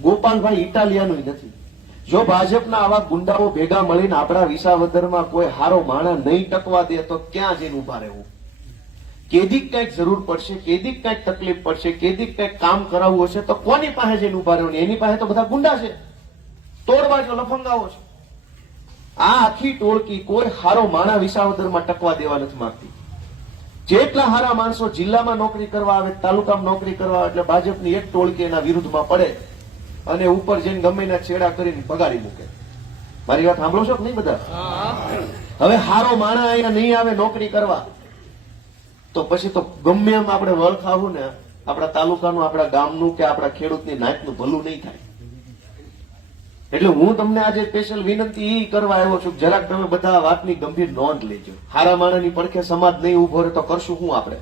ગોપાલભાઈ ઇટાલિયાનું નથી. જો ભાજપના આવા ગુંડાઓ ભેગા મળીને આપણા વિસાવદરમાં કોઈ હારો માણા નહીં ટકવા દે તો ક્યાં જઈને ઉભા રહેવું? કેદીક કઈક જરૂર પડશે, કેદીક કઈક તકલીફ પડશે, કેદીક કઈક કામ કરાવવું હશે તો કોની પાસે જઈને ઉભા રહેવું? એની પાસે તો બધા ગુંડા છે, તોડબાજો લફંગાઓ છે. આ આખી ટોળકી કોઈ હારો માણા વિસાવદરમાં ટકવા દેવા નથી માંગતી. જેટલા હારા માણસો જિલ્લામાં નોકરી કરવા આવે, તાલુકામાં નોકરી કરવા આવે, એટલે ભાજપની એક ટોળકી એના વિરુદ્ધમાં પડે અને ઉપર જઈને ગમે એના છેડા કરીને ભગાડી મૂકે. મારી વાત સાંભળો છો કે નહીં બધા? હવે હારો માણા અહીંયા નહીં આવે નોકરી કરવા તો પછી તો ગમે એમ આપણે વળ ખાવું ને આપણા તાલુકાનું, આપણા ગામનું કે આપણા ખેડૂતની નાતનું ભલું નહીં થાય. એટલે હું તમને આજે સ્પેશિયલ વિનંતી એ કરવા આવ્યો છું, જરાક તમે બધા વાતની ગંભીર નોંધ લેજો. હારા માણાની પડખે સમાજ નહીં ઉભો રહે તો કરશું શું આપણે?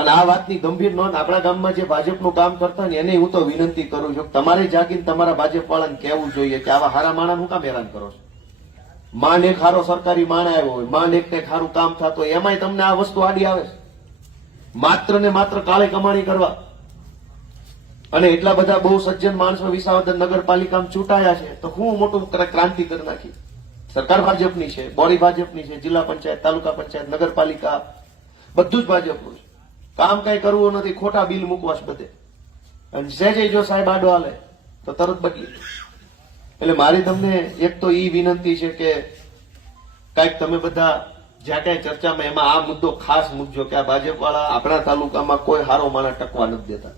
અને આ વાતની ગંભીર નોંધ આપણા ગામમાં જે ભાજપનું કામ કરતા ને એને હું તો વિનંતી કરું છું, તમારે જાગીને તમારા ભાજપ વાળાને કહેવું જોઈએ કે આવા હારા માણા હું કામ હેરાન કરો છો? માંડ એક હારો સરકારી માણા આવ્યો હોય, માંડ એક કઈક સારું કામ થતું હોય, એમાંય તમને આ વસ્તુ આડી આવે છે માત્ર ને માત્ર કાળે કમાણી કરવા. અને એટલા બધા બહુ સજ્જન માણસો વિસાવદર નગરપાલિકામાં ચૂંટાયા છે તો હું મોટું ક્રાંતિ કરી નાખી. સરકાર ભાજપની છે, બોડી ભાજપની છે, જિલ્લા પંચાયત, તાલુકા પંચાયત, નગરપાલિકા બધું જ ભાજપનું છે. કામ કઈ કરવું નથી, ખોટા બિલ મૂકવા છે બધે. અને સહેજે જો સાહેબ આડો હાલે તો તરત બદલી. એટલે મારી તમને એક તો ઈ વિનંતી છે કે કઈક તમે બધા જ્યાં ક્યાંય ચર્ચામાં એમાં આ મુદ્દો ખાસ મૂકજો કે આ ભાજપ વાળા આપણા તાલુકામાં કોઈ હારો માણા ટકવા નથી દેતા.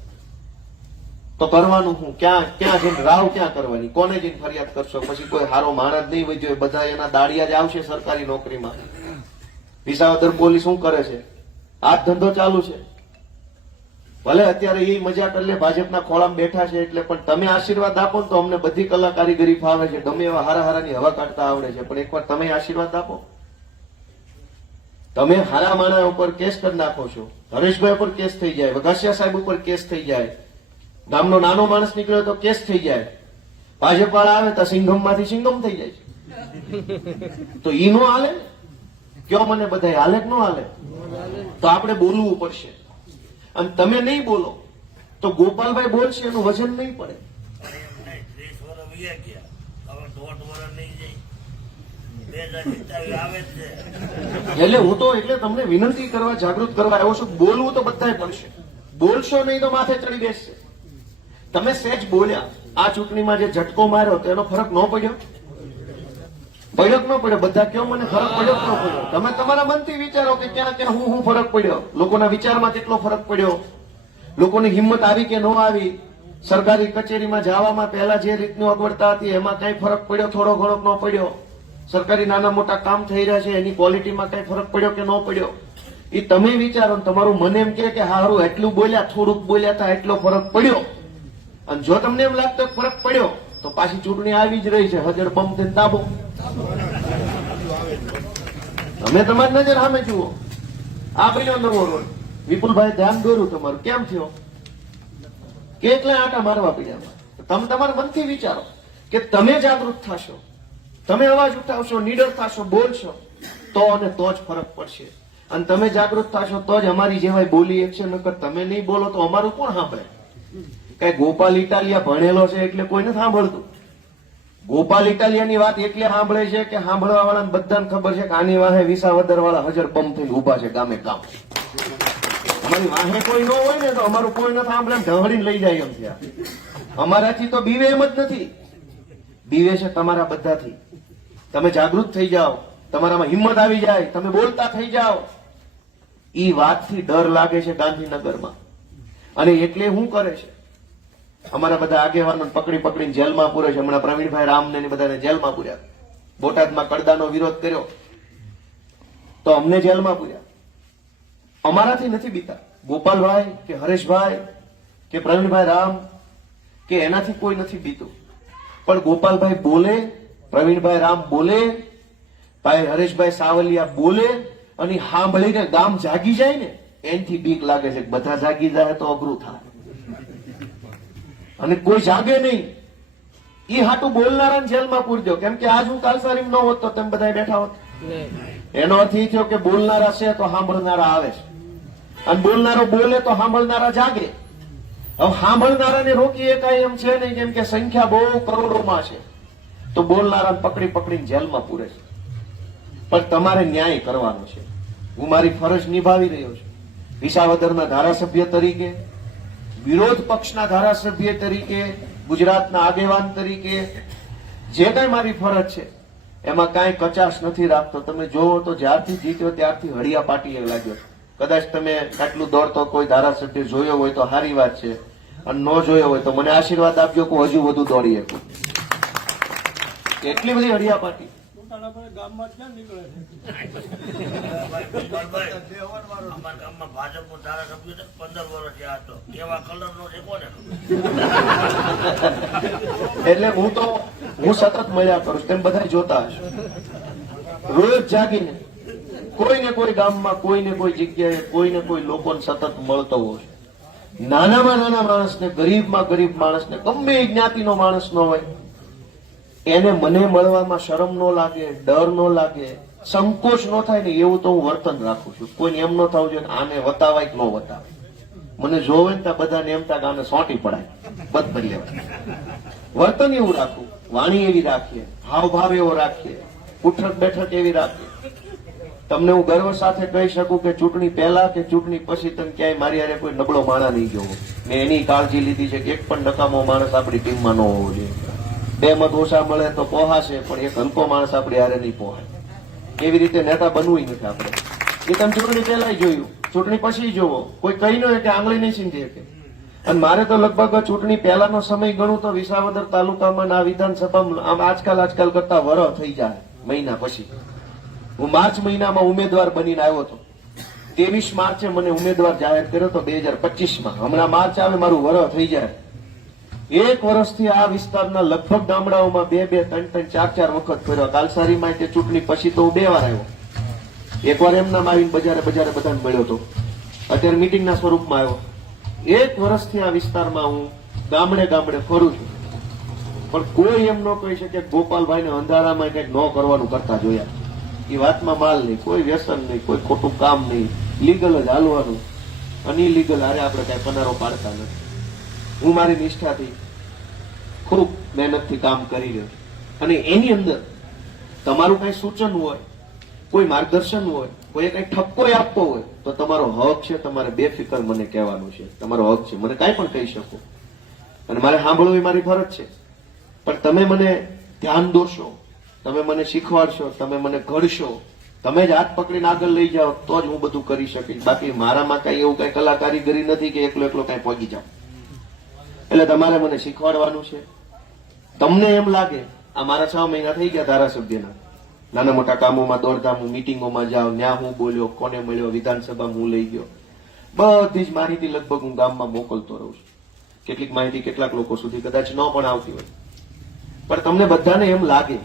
તો કરવાનું હું? ક્યાં ક્યાં જઈને રાવ ક્યાં કરવાની? કોને જઈને ફરિયાદ કરશો? પછી કોઈ હારો માણસ જ નહીં વધ્યો, બધા એના દાડિયા જ આવશે સરકારી નોકરીમાં. વિસાવદર પોલીસ શું કરે છે? આ ધંધો ચાલુ છે. ભલે અત્યારે એ મજા કરી લે, ભાજપના ખોળામાં બેઠા છે એટલે, પણ તમે આશીર્વાદ આપો ને તો અમને બધી કલા કારીગરી ફાવે છે, ગમે એવા હારા હારાની હવા કાઢતા આવડે છે. પણ એકવાર તમે આશીર્વાદ આપો. તમે હારા માણા ઉપર કેસ કરી નાખો છો, હરેશભાઈ ઉપર કેસ થઈ જાય, વઘાસિયા સાહેબ ઉપર કેસ થઈ જાય, ગામનો નાનો માણસ નીકળ્યો તો કેસ થઈ જાય, ભાજપ વાળા આવે તો સિંઘમ માંથી સિંઘમ થઈ જાય. તો ઈ નો હાલે? કયો મને બધા હાલે કે નો હાલે? તો આપણે બોલવું પડશે. અને તમે નહીં બોલો તો ગોપાલભાઈ બોલશે, એનું વજન નહીં પડે. એટલે હું તો એટલે તમને વિનંતી કરવા, જાગૃત કરવા આવ્યો છું. બોલવું તો બધાય પડશે, બોલશો નહીં તો માથે ચડી બેસશે. તમે સહેજ બોલ્યા, આ ચૂંટણીમાં જે ઝટકો માર્યો તો એનો ફરક ન પડ્યો? પડ્યો કે ન પડ્યો? બધા કયો મને ફરક પડ્યો કે ન પડ્યો? તમે તમારા મનથી વિચારો કે ક્યાં ક્યાં હું ફરક પડ્યો, લોકોના વિચારમાં કેટલો ફરક પડ્યો, લોકોની હિંમત આવી કે ન આવી, સરકારી કચેરીમાં જવામાં પહેલા જે રીતની અગવડતા હતી એમાં કઈ ફરક પડ્યો? થોડો ઘણો ન પડ્યો? સરકારી નાના મોટા કામ થઈ રહ્યા છે એની ક્વોલિટીમાં કઈ ફરક પડ્યો કે ન પડ્યો? એ તમે વિચારો. તમારું મને એમ કે હારું એટલું બોલ્યા, થોડુંક બોલ્યા હતા, એટલો ફરક પડ્યો. અને જો તમને એમ લાગતો ફરક પડ્યો તો પાછી ચૂંટણી આવી જ રહી છે, હજર બમ થઈને દાબો. તમે તમારી નજર સામે જુઓ. આ બન્યો નવો રોડ, વિપુલભાઈ ધ્યાન દોર્યું તમારું, કેમ થયો? કેટલા આટા મારવા પડ્યા? તમે તમારા મનથી વિચારો કે તમે જાગૃત થશો, તમે અવાજ ઉઠાવશો, નીડર થશો, બોલશો તો અને તો જ ફરક પડશે. અને તમે જાગૃત થશો તો જ અમારી જેવાય બોલી એક છે. નકર તમે નહીં બોલો તો અમારું કોણ સાંભળે? કઈ ગોપાલ ઇટાલિયા ભણેલો છે એટલે કોઈ નથી સાંભળતું. ગોપાલ ઇટાલિયાની વાત એટલે સાંભળે છે કે સાંભળવા વાળાને બધાને ખબર છે કે આની વાહે વિસાવદર વાળા હજર બમ થઈને ઉભા છે ગામે ગામ. અમારી વાહે કોઈ ન હોય ને તો અમારું કોઈ નથી સાંભળે, ઢહડીને લઈ જાય એમ છે. અમારાથી તો બીવે એમ જ નથી, બીવે છે તમારા બધાથી. તમે જાગૃત થઈ જાઓ, તમારામાં હિંમત આવી જાય, તમે બોલતા થઈ જાઓ. ઈ વાતથી ડર લાગે છે ગાંધીનગરમાં. અને એટલે શું કરે છે, અમારા બધા આગેવાનો પકડી પકડીને જેલમાં પૂરે છે. હમણાં પ્રવીણભાઈ રામને બધાને જેલમાં પૂર્યા. બોટાદમાં કડદાનો વિરોધ કર્યો તો અમને જેલમાં પૂર્યા. અમારાથી નથી બીતા. ગોપાલભાઈ કે હરેશભાઈ કે પ્રવીણભાઈ રામ કે એનાથી કોઈ નથી બીતું. પણ ગોપાલભાઈ બોલે, પ્રવીણભાઈ રામ બોલે, ભાઈ હરેશભાઈ સાવલિયા બોલે અને સાંભળીને ગામ જાગી જાય ને એનથી બીક લાગે છે. બધા જાગી જાય તો અઘરું થાય અને કોઈ જાગે નહીં. ઈ હાટું બોલનારાને જેલમાં પૂરજો. કેમ કે આજ હું કાલસારીમ ન હોત તો તમે બધા બેઠા હોત. એનો અર્થ એ થયો કે બોલનારા છે તો સાંભળનારા આવે છે. અને બોલનારો બોલે તો સાંભળનારા જાગે. હવે સાંભળનારાને રોકી એકાય એમ છે નહીં, કેમ કે સંખ્યા બહુ કરોડોમાં છે, તો બોલનારાને પકડી પકડીને જેલમાં પૂરે છે. પણ તમારે ન્યાય કરવાનો છે. હું મારી ફરજ નિભાવી રહ્યો છું વિસાવદરના ધારાસભ્ય તરીકે, વિરોધ પક્ષના ધારાસભ્ય તરીકે, ગુજરાતના આગેવાન તરીકે. જે કઈ મારી ફરજ છે એમાં કાંઈ કચાશ નથી રાખતો. તમે જોવો તો જ્યારથી જીત્યો ત્યારથી હળિયા પાટીએ લાગ્યો. કદાચ તમે આટલું દોડતો કોઈ ધારાસભ્ય જોયો હોય તો સારી વાત છે, અને ન જોયો હોય તો મને આશીર્વાદ આપજો કે હજુ વધુ દોડી શકું. એટલી બધી હળિયા પાટી. અમારા ગામમાં ભાજપનો ધારાસભ્ય 15 વર્ષ થયા હતો. કેવા કલરનો છે કોને? એટલે હું સતત મળ્યા કરું છું, તેમ બધા જોતા હશે. રોજ જાગીને કોઈને કોઈ ગામમાં, કોઈને કોઈ જગ્યાએ, કોઈને કોઈ લોકોને સતત મળતો હોય. નાનામાં નાના માણસને, ગરીબમાં ગરીબ માણસને, ગમે એ જ્ઞાતિનો માણસ ન હોય, એને મને મળવામાં શરમ ન લાગે, ડર ન લાગે, સંકોચ ન થાય ને એવું તો હું વર્તન રાખું છું. કોઈને એમ ન થવું જોઈએ આને વતાવાય કે ન વતાવાય. મને જોવે ને ત્યાં બધાને એમ થાય કે આને સોંટી પડાય, બધ બદલી લેવાય. વર્તન એવું રાખવું, વાણી એવી રાખીએ, હાવભાવ એવો રાખીએ, ઉઠક બેઠક એવી રાખીએ. તમને હું ગર્વ સાથે કહી શકું કે ચૂંટણી પહેલા કે ચૂંટણી પછી તમે ક્યાંય મારી હારે કોઈ નબળો માણસ નહીં જોવો. મેં એની કાળજી લીધી છે કે એક પણ નકામો માણસ આપણી ટીમમાં ન હોવો જોઈએ. 2 મત ઓછા મળે તો પોહાશે, પણ એક હલકો માણસ આપણી હારે નહીં પોહાય. એવી રીતે નેતા બનવું નથી આપણે. એ તમે ચૂંટણી પહેલા જોયું, ચૂંટણી પછી જોવો, કોઈ કહી ન કે આંગળી નહીં સીંધી શકે. અને મારે તો લગભગ ચૂંટણી પહેલાનો સમય ગણું તો વિસાવદર તાલુકામાં આ વિધાનસભામાં આમ આજકાલ કરતા વરહ થઈ જાય મહિના પછી. હું માર્ચ મહિનામાં ઉમેદવાર બનીને આવ્યો હતો. 23 માર્ચે મને ઉમેદવાર જાહેર કર્યો હતો 2025માં. હમણાં માર્ચ આવે મારું વરહ થઈ જાય. 1 વર્ષથી આ વિસ્તારના લગભગ ગામડાઓમાં 2, 3, 4 વખત ફર્યો. કાલસારીમાં તે ચૂંટણી પછી તો હું 2 વાર આવ્યો. એકવાર એમના આવીને બજારે બધાને મળ્યો હતો. અત્યારે મીટિંગના સ્વરૂપમાં આવ્યો. 1 વર્ષથી આ વિસ્તારમાં હું ગામડે ફરું છું, પણ કોઈ એમ ન કહી શકે ગોપાલભાઈને અંધારામાં કંઈક ન કરવાનું કરતા જોયા. એ વાતમાં માલ નહીં, કોઈ વ્યસન નહીં, કોઈ ખોટું કામ નહીં, લીગલ જ હાલવાનું. અને ઇલીગલ હારે આપણે કઈ પનારો પાડતા નથી. હું મારી નિષ્ઠાથી ખૂબ મહેનતથી કામ કરી રહ્યો છું. અને એની અંદર તમારું કઈ સૂચન હોય, કોઈ માર્ગદર્શન હોય, કોઈ કઈ ઠપકો આપવો હોય તો તમારો હક છે. તમારે બેફિકર મને કહેવાનું છે. તમારો હક છે, મને કાંઈ પણ કહી શકો. અને મારે સાંભળવું એ મારી ફરજ છે. પણ તમે મને ધ્યાન દોશો, તમે મને શીખવાડશો, તમે મને ઘડશો, તમે જ હાથ પકડીને આગળ લઈ જાઓ તો જ હું બધું કરી શકીશ. બાકી મારામાં કઈ એવું કઈ કલાકારીગરી નથી કે એકલો કઈ પહોંચી જાઉં. એટલે તમારે મને શીખવાડવાનું છે. તમને એમ લાગે આ મારા 6 મહિના થઈ ગયા ધારાસભ્યના, નાના મોટા કામોમાં દોડધામ, હું મિટિંગોમાં જાઉં, ત્યાં હું બોલ્યો, કોને મળ્યો, વિધાનસભામાં હું લઈ ગયો, બધી જ માહિતી લગભગ હું ગામમાં મોકલતો રહું છું. કેટલીક માહિતી કેટલાક લોકો સુધી કદાચ ન પણ આવતી હોય, પણ તમને બધાને એમ લાગે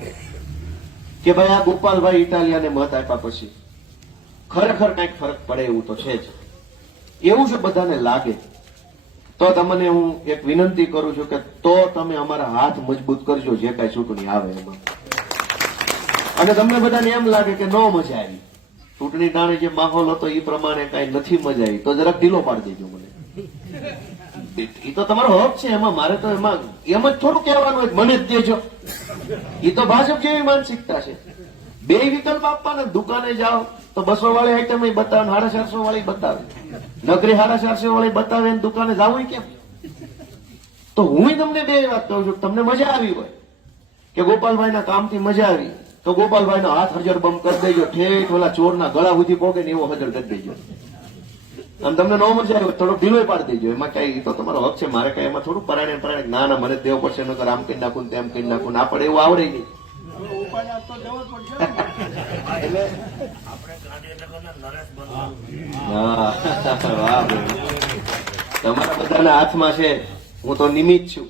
કે ભાઈ આ ગોપાલભાઈ ઇટાલિયાને મત આપ્યા પછી ખરેખર કઈક ફરક પડે એવું તો છે જ. એવું જો બધાને લાગે તો તમને હું એક વિનંતી કરું છું કે તો તમે અમારા હાથ મજબૂત કરજો જે કઈ ચૂંટણી આવે એમાં. અને તમને બધાને એમ લાગે કે ન મજા આવી, ચૂંટણી ટાણે જે માહોલ હતો એ પ્રમાણે કઈ નથી મજા આવી, તો જરાક ઢીલો પાડી દેજો મને. એ તો તમારો હક છે. એમાં મારે તો એમ જ થોડું કહેવાનું હોય મને જ દેજો. એ તો ભાજપ જેવી માનસિકતા છે. 2 વિકલ્પ આપવાના. દુકાને જાઓ તો 200 વાળી આઈટમ બતાવે, 450 વાળી બતાવે, નગરી 450 વાળી બતાવે, દુકાને જવું કેમ? તો હું તમને 2 વાત કહું છું. તમને મજા આવી હોય કે ગોપાલભાઈના કામથી મજા આવી તો ગોપાલભાઈનો હાથ હજર બમ કરી દેજો, ઠેઠ ઓલા ચોરના ગળા સુધી પોગે ને એવો હજર કરી દેજો. આમ તમને ન મજા આવે થોડો ઢીલો પાડી દેજો. એમાં કઈ તો તમારો હક છે. મારે કઈ એમાં થોડું પરાણે ના મને દેવો પડશે, નકર આમ કરી નાખું તેમ કરી નાખું, ના પડે એવું આવડે નહીં. તમારા બધાના હાથમાં છે. હું તો નિમિત્ત છું.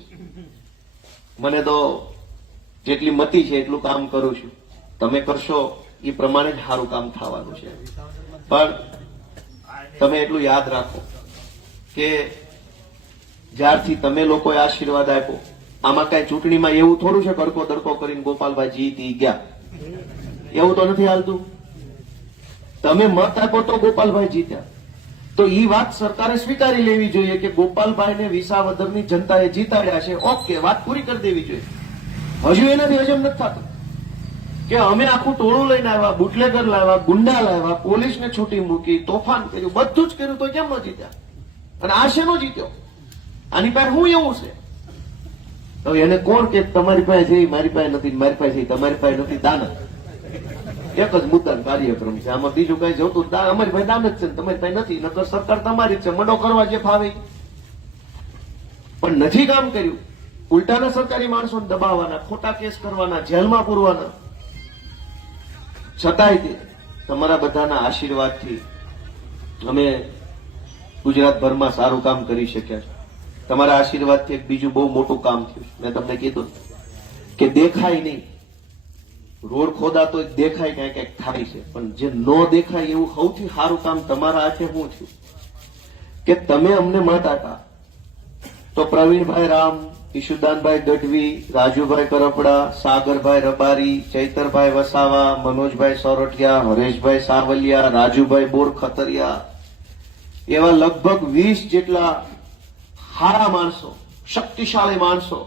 મને તો જેટલી મતી છે એટલું કામ કરું છું. તમે કરશો એ પ્રમાણે જ સારું કામ થવાનું છે. પણ તમે એટલું યાદ રાખો કે જ્યારથી તમે લોકોએ આશીર્વાદ આપ્યો, આમાં કઈ ચૂંટણીમાં એવું થોડું છે કડકો દડકો કરીને ગોપાલભાઈ જીતી ગયા, એવું તો નથી હાલતું. તમે મત આપ્યો તો ગોપાલભાઈ જીત્યા. તો ઈ વાત સરકારે સ્વીકારી લેવી જોઈએ કે ગોપાલભાઈને વિસાવદરની જનતાએ જીતાડ્યા છે. ઓકે, વાત પૂરી કરી દેવી જોઈએ. હજુ એનાથી હજમ નથી થતું કે અમે આખું ટોળું લઈને આવ્યા, બુટલેગર લાવ્યા, ગુંડા લાવ્યા, પોલીસને છૂટી મૂકી, તોફાન કર્યું, બધું જ કર્યું, તો કેમ ન જીત્યા? અને આ શેનો જીત્યો? આની પાસે શું એવું છે? હવે એને કોણ કે તમારી પાસે છે, મારી પાસે નથી, મારી પાસે છે, તમારી પાસે નથી? દાન એક જ મુદ્દાનો કાર્યક્રમ છે, આમાં બીજું કઈ જોતું? અમારી પાસે દાન જ છે, તમારી પાસે નથી. નકર સરકાર તમારી જ છે, મંડો કરવા જે ફાવે. પણ નથી કામ કર્યું. ઉલટાના સરકારી માણસોને દબાવવાના, ખોટા કેસ કરવાના, જેલમાં પૂરવાના. છતાંય તમારા બધાના આશીર્વાદથી અમે ગુજરાતભરમાં સારું કામ કરી શક્યા છે. તમારા આશીર્વાદથી એક બીજું બહુ મોટું કામ થયું. મેં તમને કીધું કે દેખાય નહીં, રોડ ખોદાતો દેખાય ક્યાંક ક્યાંક થાય છે, પણ જે ન દેખાય એવું સૌથી સારું કામ તમારા હાથે શું થયું કે તમે અમને મત આપ્યા તો પ્રવીણભાઈ રામ, ઈશુદાનભાઈ ગઢવી, રાજુભાઈ કરપડા, સાગરભાઈ રબારી, ચૈતરભાઈ વસાવા, મનોજભાઈ સોરઠિયા, હરેશભાઈ સાવલિયા, રાજુભાઈ બોરખતરિયા, એવા લગભગ 20 જેટલા સારા માણસો, શક્તિશાળી માણસો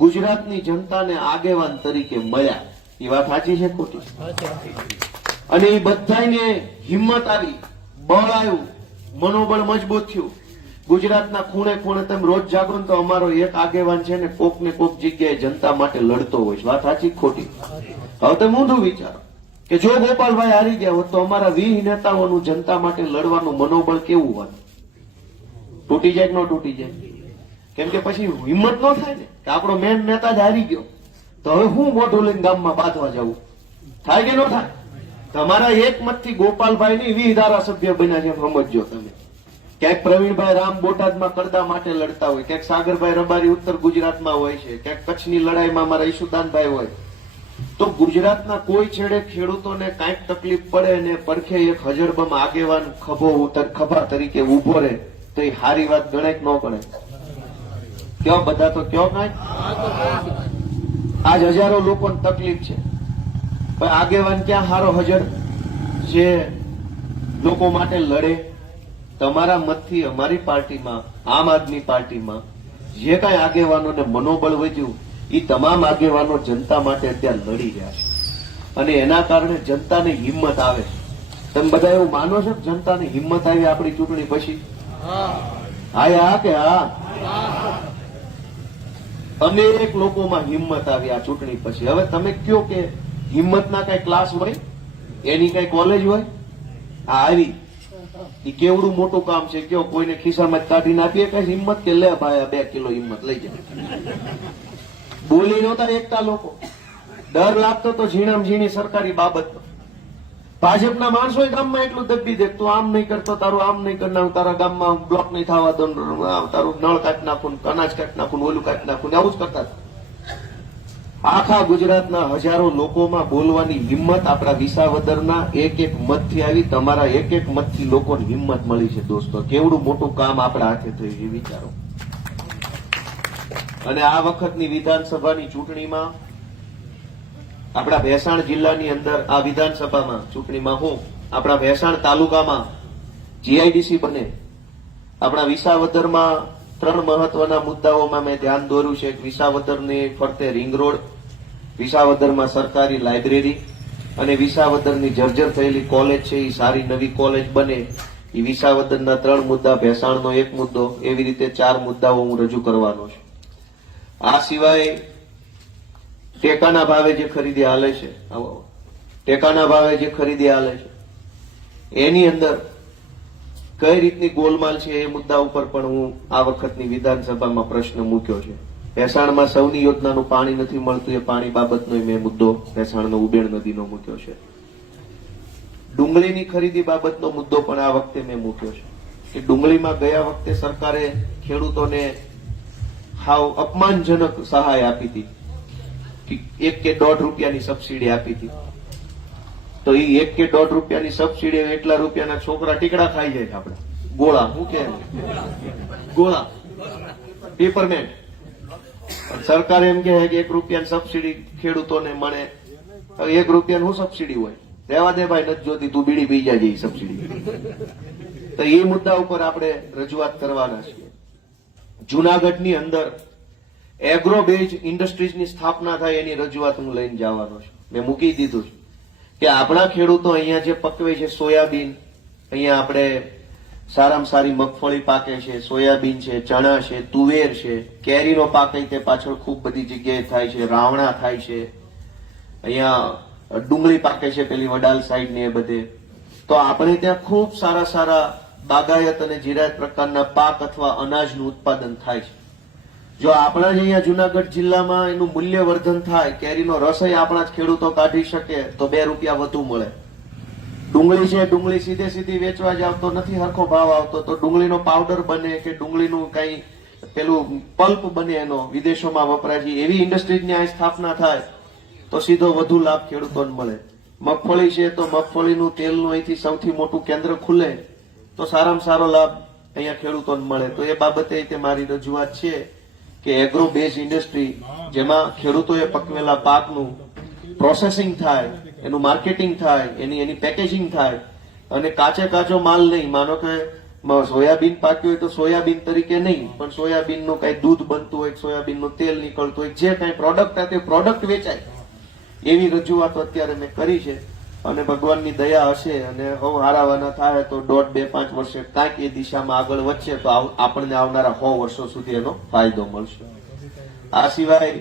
ગુજરાતની જનતાને આગેવાન તરીકે મળ્યા. એ વાત સાચી છે ખોટી? અને એ બધાને હિંમત આવી, બળ આવ્યું, મનોબળ મજબૂત થયું. ગુજરાતના ખૂણે ખૂણે તમે રોજ જાગો તો અમારો એક આગેવાન છે ને કોક ને કોક જગ્યાએ જનતા માટે લડતો હોય છે. વાત સાચી ખોટી? હવે તમે ઊંધું વિચારો કે જો ગોપાલભાઈ હારી ગયા હોત તો અમારા 20 નેતાઓનું જનતા માટે લડવાનું મનોબળ કેવું હોત? તૂટી જાય કે ન તૂટી જાય? કેમ કે પછી હિંમત ન થાય ને કે આપણો મેન નેતા જ હારી ગયો, તો હવે હું મોઢું લઈને ગામમાં બાંધવા જવું? થાય કે ન થાય? તમારા એક મતથી ગોપાલભાઈ ની 20 ધારાસભ્ય બન્યા છે, સમજજો તમે. ક્યાંક પ્રવીણભાઈ રામ બોટાદમાં કરદા માટે લડતા હોય, ક્યાંક સાગરભાઈ રબારી ઉત્તર ગુજરાતમાં હોય છે, ક્યાંક કચ્છની લડાઈમાં અમારા ઈશુદાનભાઈ હોય. તો ગુજરાતના કોઈ છેડે ખેડૂતોને કાંઈક તકલીફ પડે ને પડખે એક હજરબમ આગેવાન ખભા તરીકે ઉભો રહે તો એ સારી વાત ગણાય કે ન ગણાય? કયો બધા તો કયો કાંઈ? આજ હજારો લોકોને તકલીફ છે, પણ આગેવાન ક્યાં હારો હજર જે લોકો માટે લડે? તમારા મતથી અમારી પાર્ટીમાં, આમ આદમી પાર્ટીમાં જે કાંઈ આગેવાનોને મનોબળ વધ્યું એ તમામ આગેવાનો જનતા માટે અત્યારે લડી રહ્યા છે. અને એના કારણે જનતાને હિંમત આવે છે. તમે બધા એવું માનો છો કે જનતાને હિંમત આવી આપણી ચૂંટણી પછી? હા કે હા? અનેક લોકોમાં હિંમત આવી આ ચૂંટણી પછી. હવે તમે કયો કે હિંમતના કઈ ક્લાસ હોય, એની કઈ કોલેજ હોય? આ આવી એ કેવડું મોટું કામ છે. કયો કોઈને ખિસ્સામાં જ કાઢી નાખીએ કઈ હિંમત કે લે ભાઈ 2 કિલો હિંમત લઈ જાય? બોલી નહોતા એકતા લોકો. ડર લાગતો તો ઝીણામ ઝીણી સરકારી બાબતનો. ભાજપના માણસો ગામમાં એટલું દબી દે, તું આમ નહીં કરતો, તારું આમ નહીં કરનારું, તારા ગામમાં બ્લોક નહીં થવા દો, તારું નળ કાઢી નાખું, અનાજ કાઢી નાખું, ઓલું કાઢી નાખું, આવું જ કરતા. આખા ગુજરાતના હજારો લોકોમાં બોલવાની હિંમત આપણા વિસાવદરના એક મતથી આવી. તમારા એક મતથી લોકોને હિંમત મળી છે દોસ્તો. કેવડું મોટું કામ આપણા હાથે થયું છે વિચારો. અને આ વખતની વિધાનસભાની ચૂંટણીમાં આપણા ભેસાણ જિલ્લાની અંદર આ વિધાનસભામાં ચૂંટણીમાં આપણા ભેસાણ તાલુકામાં જીઆઈડીસી બને. આપણા વિસાવદરમાં 3 મહત્વના મુદ્દાઓમાં મેં ધ્યાન દોર્યું છે. વિસાવદરની ફરતે રિંગ રોડ, વિસાવદરમાં સરકારી લાઇબ્રેરી અને વિસાવદરની જર્જર થયેલી કોલેજ છે એ સારી નવી કોલેજ બને. એ વિસાવદરના 3 મુદ્દા, ભેસાણનો 1 મુદ્દો, એવી રીતે 4 મુદ્દાઓ હું રજૂ કરવાનો છું. આ સિવાય ટેકાના ભાવે જે ખરીદી હાલે છે, ટેકાના ભાવે જે ખરીદી હાલે છે એની અંદર કઈ રીતની ગોલમાલ છે એ મુદ્દા ઉપર પણ હું આ વખતની વિધાનસભામાં પ્રશ્ન મૂક્યો છે. ભેસાણમાં સૌની યોજનાનું પાણી નથી મળતું એ પાણી બાબતનો મેં મુદ્દો ભેસાણનો ઉબેણ નદીનો મૂક્યો છે. ડુંગળીની ખરીદી બાબતનો મુદ્દો પણ આ વખતે મેં મૂક્યો છે કે ડુંગળીમાં ગયા વખતે સરકારે ખેડૂતોને હાવ અપમાનજનક સહાય આપી હતી, 1 કે 1.5 રૂપિયાની સબસિડી આપી હતી. તો એ 1 કે 1.5 રૂપિયાની સબસિડી એટલા રૂપિયાના છોકરા ટીકડા ખાઈ જાય છે. આપણે ગોળા, શું કે ગોળા, પેપરમેન્ટ. સરકાર એમ કહે કે 1 રૂપિયાની સબસિડી ખેડૂતોને મળે. હવે 1 રૂપિયાની શું સબસિડી હોય? રહેવા દે ભાઈ, નથી જોતી, તું બીડી પી જાય સબસિડી. તો એ મુદ્દા ઉપર આપણે રજૂઆત કરવાના છીએ. જુનાગઢની અંદર એગ્રો બેઝ ઇન્ડસ્ટ્રીઝની સ્થાપના થાય એની રજૂઆત હું લઈને જવાનો છું. મેં મૂકી દીધું છે કે આપણા ખેડૂતો અહીંયા જે પકવે છે સોયાબીન, અહીંયા આપણે સારામાં સારી મગફળી પાકે છે, સોયાબીન છે, ચણા છે, તુવેર છે, કેરીનો પાક તે પાછળ ખૂબ બધી જગ્યાએ થાય છે, રાવણા થાય છે, અહીંયા ડુંગળી પાકે છે પેલી વડાલ સાઈડ ને એ બધે. તો આપણે ત્યાં ખૂબ સારા સારા બાગાયત અને જીરાયત પ્રકારના પાક અથવા અનાજનું ઉત્પાદન થાય છે. જો આપણા જ અહીંયા જુનાગઢ જિલ્લામાં એનું મૂલ્યવર્ધન થાય, કેરીનો રસોઈ આપણા જ ખેડૂતો કાઢી શકે તો 2 રૂપિયા વધુ મળે. ડુંગળી છે, ડુંગળી સીધે સીધી વેચવા જાવ તો નથી હરખો ભાવ આવતો, તો ડુંગળીનો પાવડર બને કે ડુંગળીનું કઈ પેલું પલ્પ બને એનો વિદેશોમાં વપરાય છે, એવી ઇન્ડસ્ટ્રીઝની અહીં સ્થાપના થાય તો સીધો વધુ લાભ ખેડૂતોને મળે. મગફળી છે તો મગફળીનું તેલનું અહીંથી સૌથી મોટું કેન્દ્ર ખુલે તો સારામાં સારો લાભ અહીંયા ખેડૂતોને મળે. તો એ બાબતે તે મારી રજૂઆત છે કે એગ્રો બેઝ ઇન્ડસ્ટ્રી જેમાં ખેડૂતોએ પકવેલા પાકનું પ્રોસેસિંગ થાય, એનું માર્કેટિંગ થાય, એની પેકેજિંગ થાય અને કાચો માલ નહીં. માનો કે સોયાબીન પાક્યું હોય તો સોયાબીન તરીકે નહીં, પણ સોયાબીનનું કઈ દૂધ બનતું હોય, સોયાબીનનું તેલ નીકળતું હોય, જે કઈ પ્રોડક્ટ તે પ્રોડક્ટ વેચાય એવી રજૂઆતો અત્યારે મેં કરી છે. અને ભગવાનની દયા હશે અને હવે હારાવાના થાય તો 1.5-2-5 વર્ષે કાંઈક એ દિશામાં આગળ વધશે તો આપણને આવનારા 100 વર્ષો સુધી એનો ફાયદો મળશે. આ સિવાય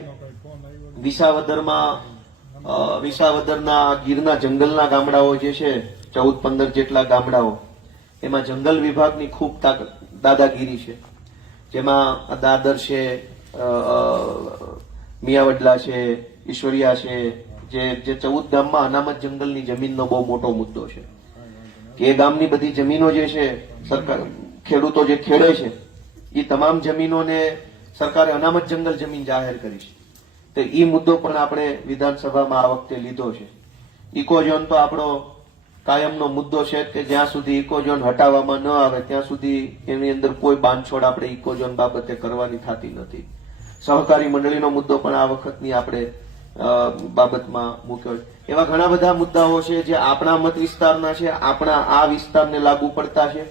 વિસાવદરના ગીરના જંગલના ગામડાઓ જે છે 14-15 જેટલા ગામડાઓ, એમાં જંગલ વિભાગની ખૂબ દાદાગીરી છે. જેમાં દાદર છે, મિયાવડલા છે, ઈશ્વરિયા છે, જે 14 ગામમાં અનામત જંગલની જમીનનો બહુ મોટો મુદ્દો છે કે એ ગામની બધી જમીનો જે છે સરકાર ખેડૂતો જે ખેડે છે એ તમામ જમીનોને સરકારે અનામત જંગલ જમીન જાહેર કરી છે. તો એ મુદ્દો પણ આપણે વિધાનસભામાં આ વખતે લીધો છે. ઇકોઝોન તો આપણો કાયમનો મુદ્દો છે કે જ્યાં સુધી ઇકોઝોન હટાવવામાં ન આવે ત્યાં સુધી એની અંદર કોઈ બાંધછોડ આપણે ઇકોઝોન બાબતે કરવાની થતી નથી. સહકારી મંડળીનો મુદ્દો પણ આ વખતની આપણે બાબતમાં મૂક્યો છે. એવા ઘણા બધા મુદ્દાઓ છે જે આપણા મત વિસ્તારના છે, આપણા આ વિસ્તારને લાગુ પડતા છે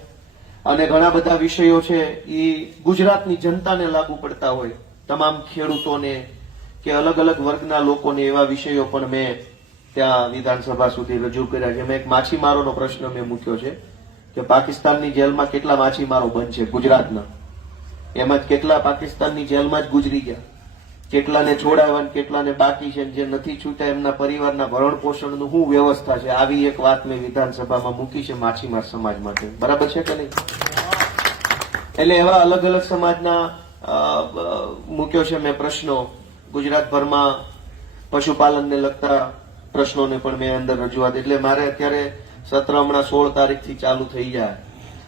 અને ઘણા બધા વિષયો છે એ ગુજરાતની જનતાને લાગુ પડતા હોય, તમામ ખેડૂતોને કે અલગ અલગ વર્ગના લોકોને એવા વિષયો પણ મેં ત્યાં વિધાનસભા સુધી રજૂ કર્યા છે. મેં એક માછીમારોનો પ્રશ્ન મેં મૂક્યો છે કે પાકિસ્તાનની જેલમાં કેટલા માછીમારો બંધ છે ગુજરાતના, એમાં જ કેટલા પાકિસ્તાનની જેલમાં જ ગુજરી ગયા, કેટલાને છોડાવ્યા, કેટલાને બાકી છે, જે નથી છૂટ્યા એમના પરિવારના ભરણ પોષણનું શું વ્યવસ્થા છે. આવી એક વાત મેં વિધાનસભામાં મૂકી છે માછીમાર સમાજ માટે. બરાબર છે કે નહીં? એટલે એવા અલગ અલગ સમાજના મૂક્યો છે મેં પ્રશ્નો. ગુજરાતભરમાં પશુપાલનને લગતા પ્રશ્નોને પણ મેં અંદર રજૂઆત. એટલે મારે અત્યારે સત્ર હમણાં 16 તારીખથી ચાલુ થઈ જાય,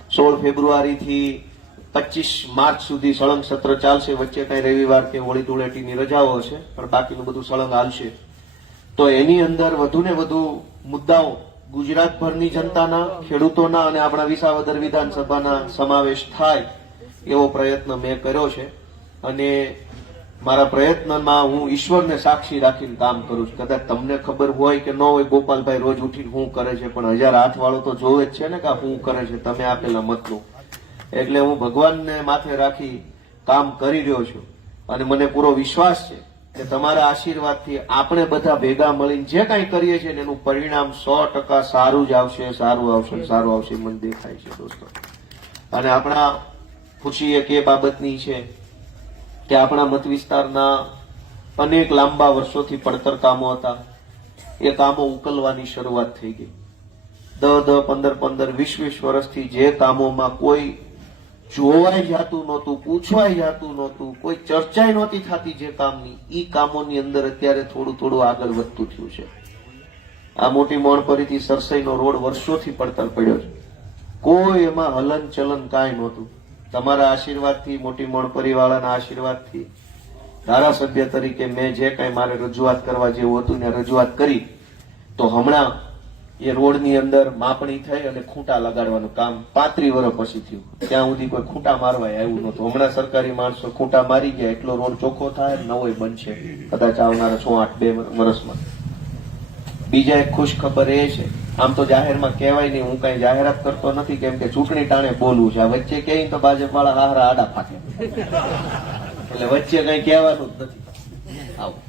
16 ફેબ્રુઆરીથી 25 માર્ચ સુધી સળંગ સત્ર ચાલશે. વચ્ચે કઈ રવિવાર કે હોળી ધૂળેટીની રજાઓ હશે, પણ બાકીનું બધું સળંગ હાલશે. તો એની અંદર વધુ ને વધુ મુદ્દાઓ ગુજરાતભરની જનતાના, ખેડૂતોના અને આપણા વિસાવદર વિધાનસભાના સમાવેશ થાય એવો પ્રયત્ન મેં કર્યો છે. અને મારા પ્રયત્નમાં હું ઈશ્વરને સાક્ષી રાખીને કામ કરું છું. કદાચ તમને ખબર હોય કે ન હોય, ગોપાલભાઈ રોજ ઉઠીને શું કરે છે, પણ 1000 હાથ વાળો તો જોવે જ છે ને કે શું કરે છે તમે આપેલા મતનું. એટલે હું ભગવાનને માથે રાખી કામ કરી રહ્યો છું અને મને પૂરો વિશ્વાસ છે કે તમારા આશીર્વાદથી આપણે બધા ભેગા મળીને જે કાંઈ કરીએ છીએ એનું પરિણામ 100% સારું જ આવશે, સારું આવશે મને દેખાય છે દોસ્તો. અને આપણા ખુશી એક એ બાબતની છે કે આપણા મત વિસ્તારના અનેક લાંબા વર્ષોથી પડતર કામો હતા, એ કામો ઉકલવાની શરૂઆત થઈ ગઈ. 10-10, 15-15, 20-20 વર્ષથી જે કામોમાં કોઈ જોવાય જતું નહોતું, પૂછવાય જતું નહોતું, કોઈ ચર્ચાય નહોતી થતી જે કામની, એ કામોની અંદર અત્યારે થોડું આગળ વધતું થયું છે. આ મોટી મોણપરીથી સરસઈનો રોડ વર્ષોથી પડતર પડ્યો છે, કોઈ એમાં હલન ચલન કાંઈ નહોતું. તમારા આશીર્વાદથી, મોટી મોણપરી વાળાના આશીર્વાદથી ધારાસભ્ય તરીકે મેં જે કાંઈ મારે રજૂઆત કરવા જેવું હતું ને રજૂઆત કરી. તો હમણાં એ રોડની અંદર માપણી થઈ અને ખૂંટા લગાડવાનું કામ 35 વર્ષ પછી થયું. ત્યાં સુધી કોઈ ખૂંટા મારવા આવ્યું નહોતું. હમણાં સરકારી માણસો ખૂંટા મારી ગયા, એટલો રોડ ચોખ્ખો થાય, નવો બનશે કદાચ આવનારા 6-8-2 વર્ષમાં. બીજા એક ખુશ ખબર એ છે આમ તો જાહેરમાં કહેવાય નહીં, હું કઈ જાહેરાત કરતો નથી, કેમ કે ચૂંટણી ટાણે બોલવું છે. આ વચ્ચે કહે તો ભાજપ વાળા હારા આડા ફાટે, એટલે વચ્ચે કઈ કહેવાનું જ નથી. આવું.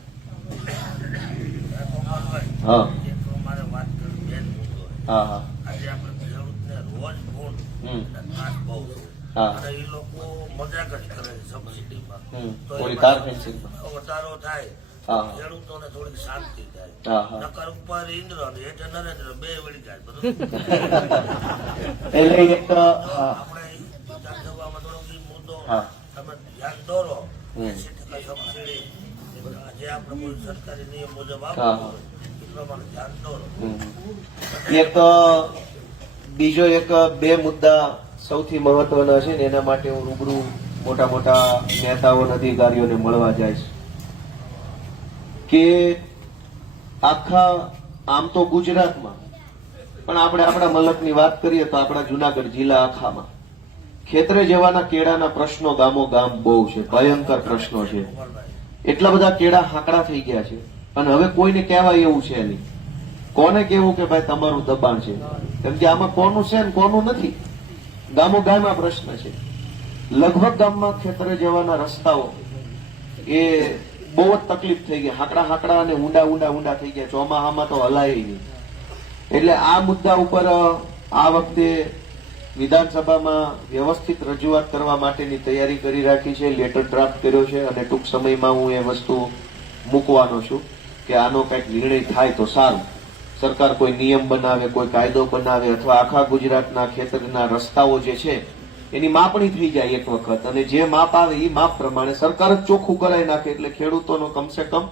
હા એક અમારે વાત કરવી બેન મુદ્દો છે. હા હા આજે આપણે ખેડૂતને રોજ ફોન હમ. ત્રાસ બહુ છે. હા. અને એ લોકો મજાક જ કરે છે સબસિડીમાં. તો થોડી એમાં તાર ફેન્સિંગમાં. વધારો થાય હા. ખેડૂતોને થોડીક શાંતિ થાય. હા હા નકર ઉપર ઇન્દ્ર અને હેઠે નરેન્દ્ર બે વળી જાય બધું. એટલે એક હા આપણે વિધાનસભામાં થોડોક ઈ મુદ્દો હા. તમે ધ્યાન દોરો. હમ. 80% સબસિડી જે આપણે કોઈ સરકારી નિયમ મુજબ હા. આપવું હોય એ પ્રમાણે ધ્યાન દોરો. એક બીજો એક બે મુદ્દા સૌથી મહત્વના છે ને એના માટે હું રૂબરૂ મોટા મોટા નેતાઓ અને અધિકારીઓને મળવા જાય છે કે આખા આમ તો ગુજરાતમાં પણ આપણે આપણા મલકની વાત કરીએ તો આપણા જુનાગઢ જિલ્લા આખામાં ખેતરે જવાના કેળાના પ્રશ્નો ગામો ગામ બહુ છે, ભયંકર પ્રશ્નો છે. એટલા બધા કેળા હાકડા થઈ ગયા છે અને હવે કોઈને કહેવાય એવું છે નહીં. કોને કેવું કે ભાઈ તમારું દબાણ છે, કેમ કે આમાં કોનું છે ને કોનું નથી. ગામો ગામમાં પ્રશ્ન છે. લગભગ ગામમાં ખેતરે જવાના રસ્તાઓ એ બહુ જ તકલીફ થઈ ગઈ, હાકડા અને ઊંડા થઈ ગયા. ચોમાહામાં તો હલાય નહીં. એટલે આ મુદ્દા ઉપર આ વખતે વિધાનસભામાં વ્યવસ્થિત રજૂઆત કરવા માટેની તૈયારી કરી રાખી છે. લેટર ડ્રાફ્ટ કર્યો છે અને ટૂંક સમયમાં હું એ વસ્તુ મૂકવાનો છું કે આનો કંઈક નિર્ણય થાય તો સારું. સરકાર કોઈ નિયમ બનાવે, કોઈ કાયદો બનાવે અથવા આખા ગુજરાતના ખેતરના રસ્તાઓ જે છે એની માપણી થઈ જાય એક વખત, અને જે માપ આવે એ માપ પ્રમાણે સરકાર જ ચોખ્ખું કરાવી નાખે એટલે ખેડૂતોનો કમસે કમ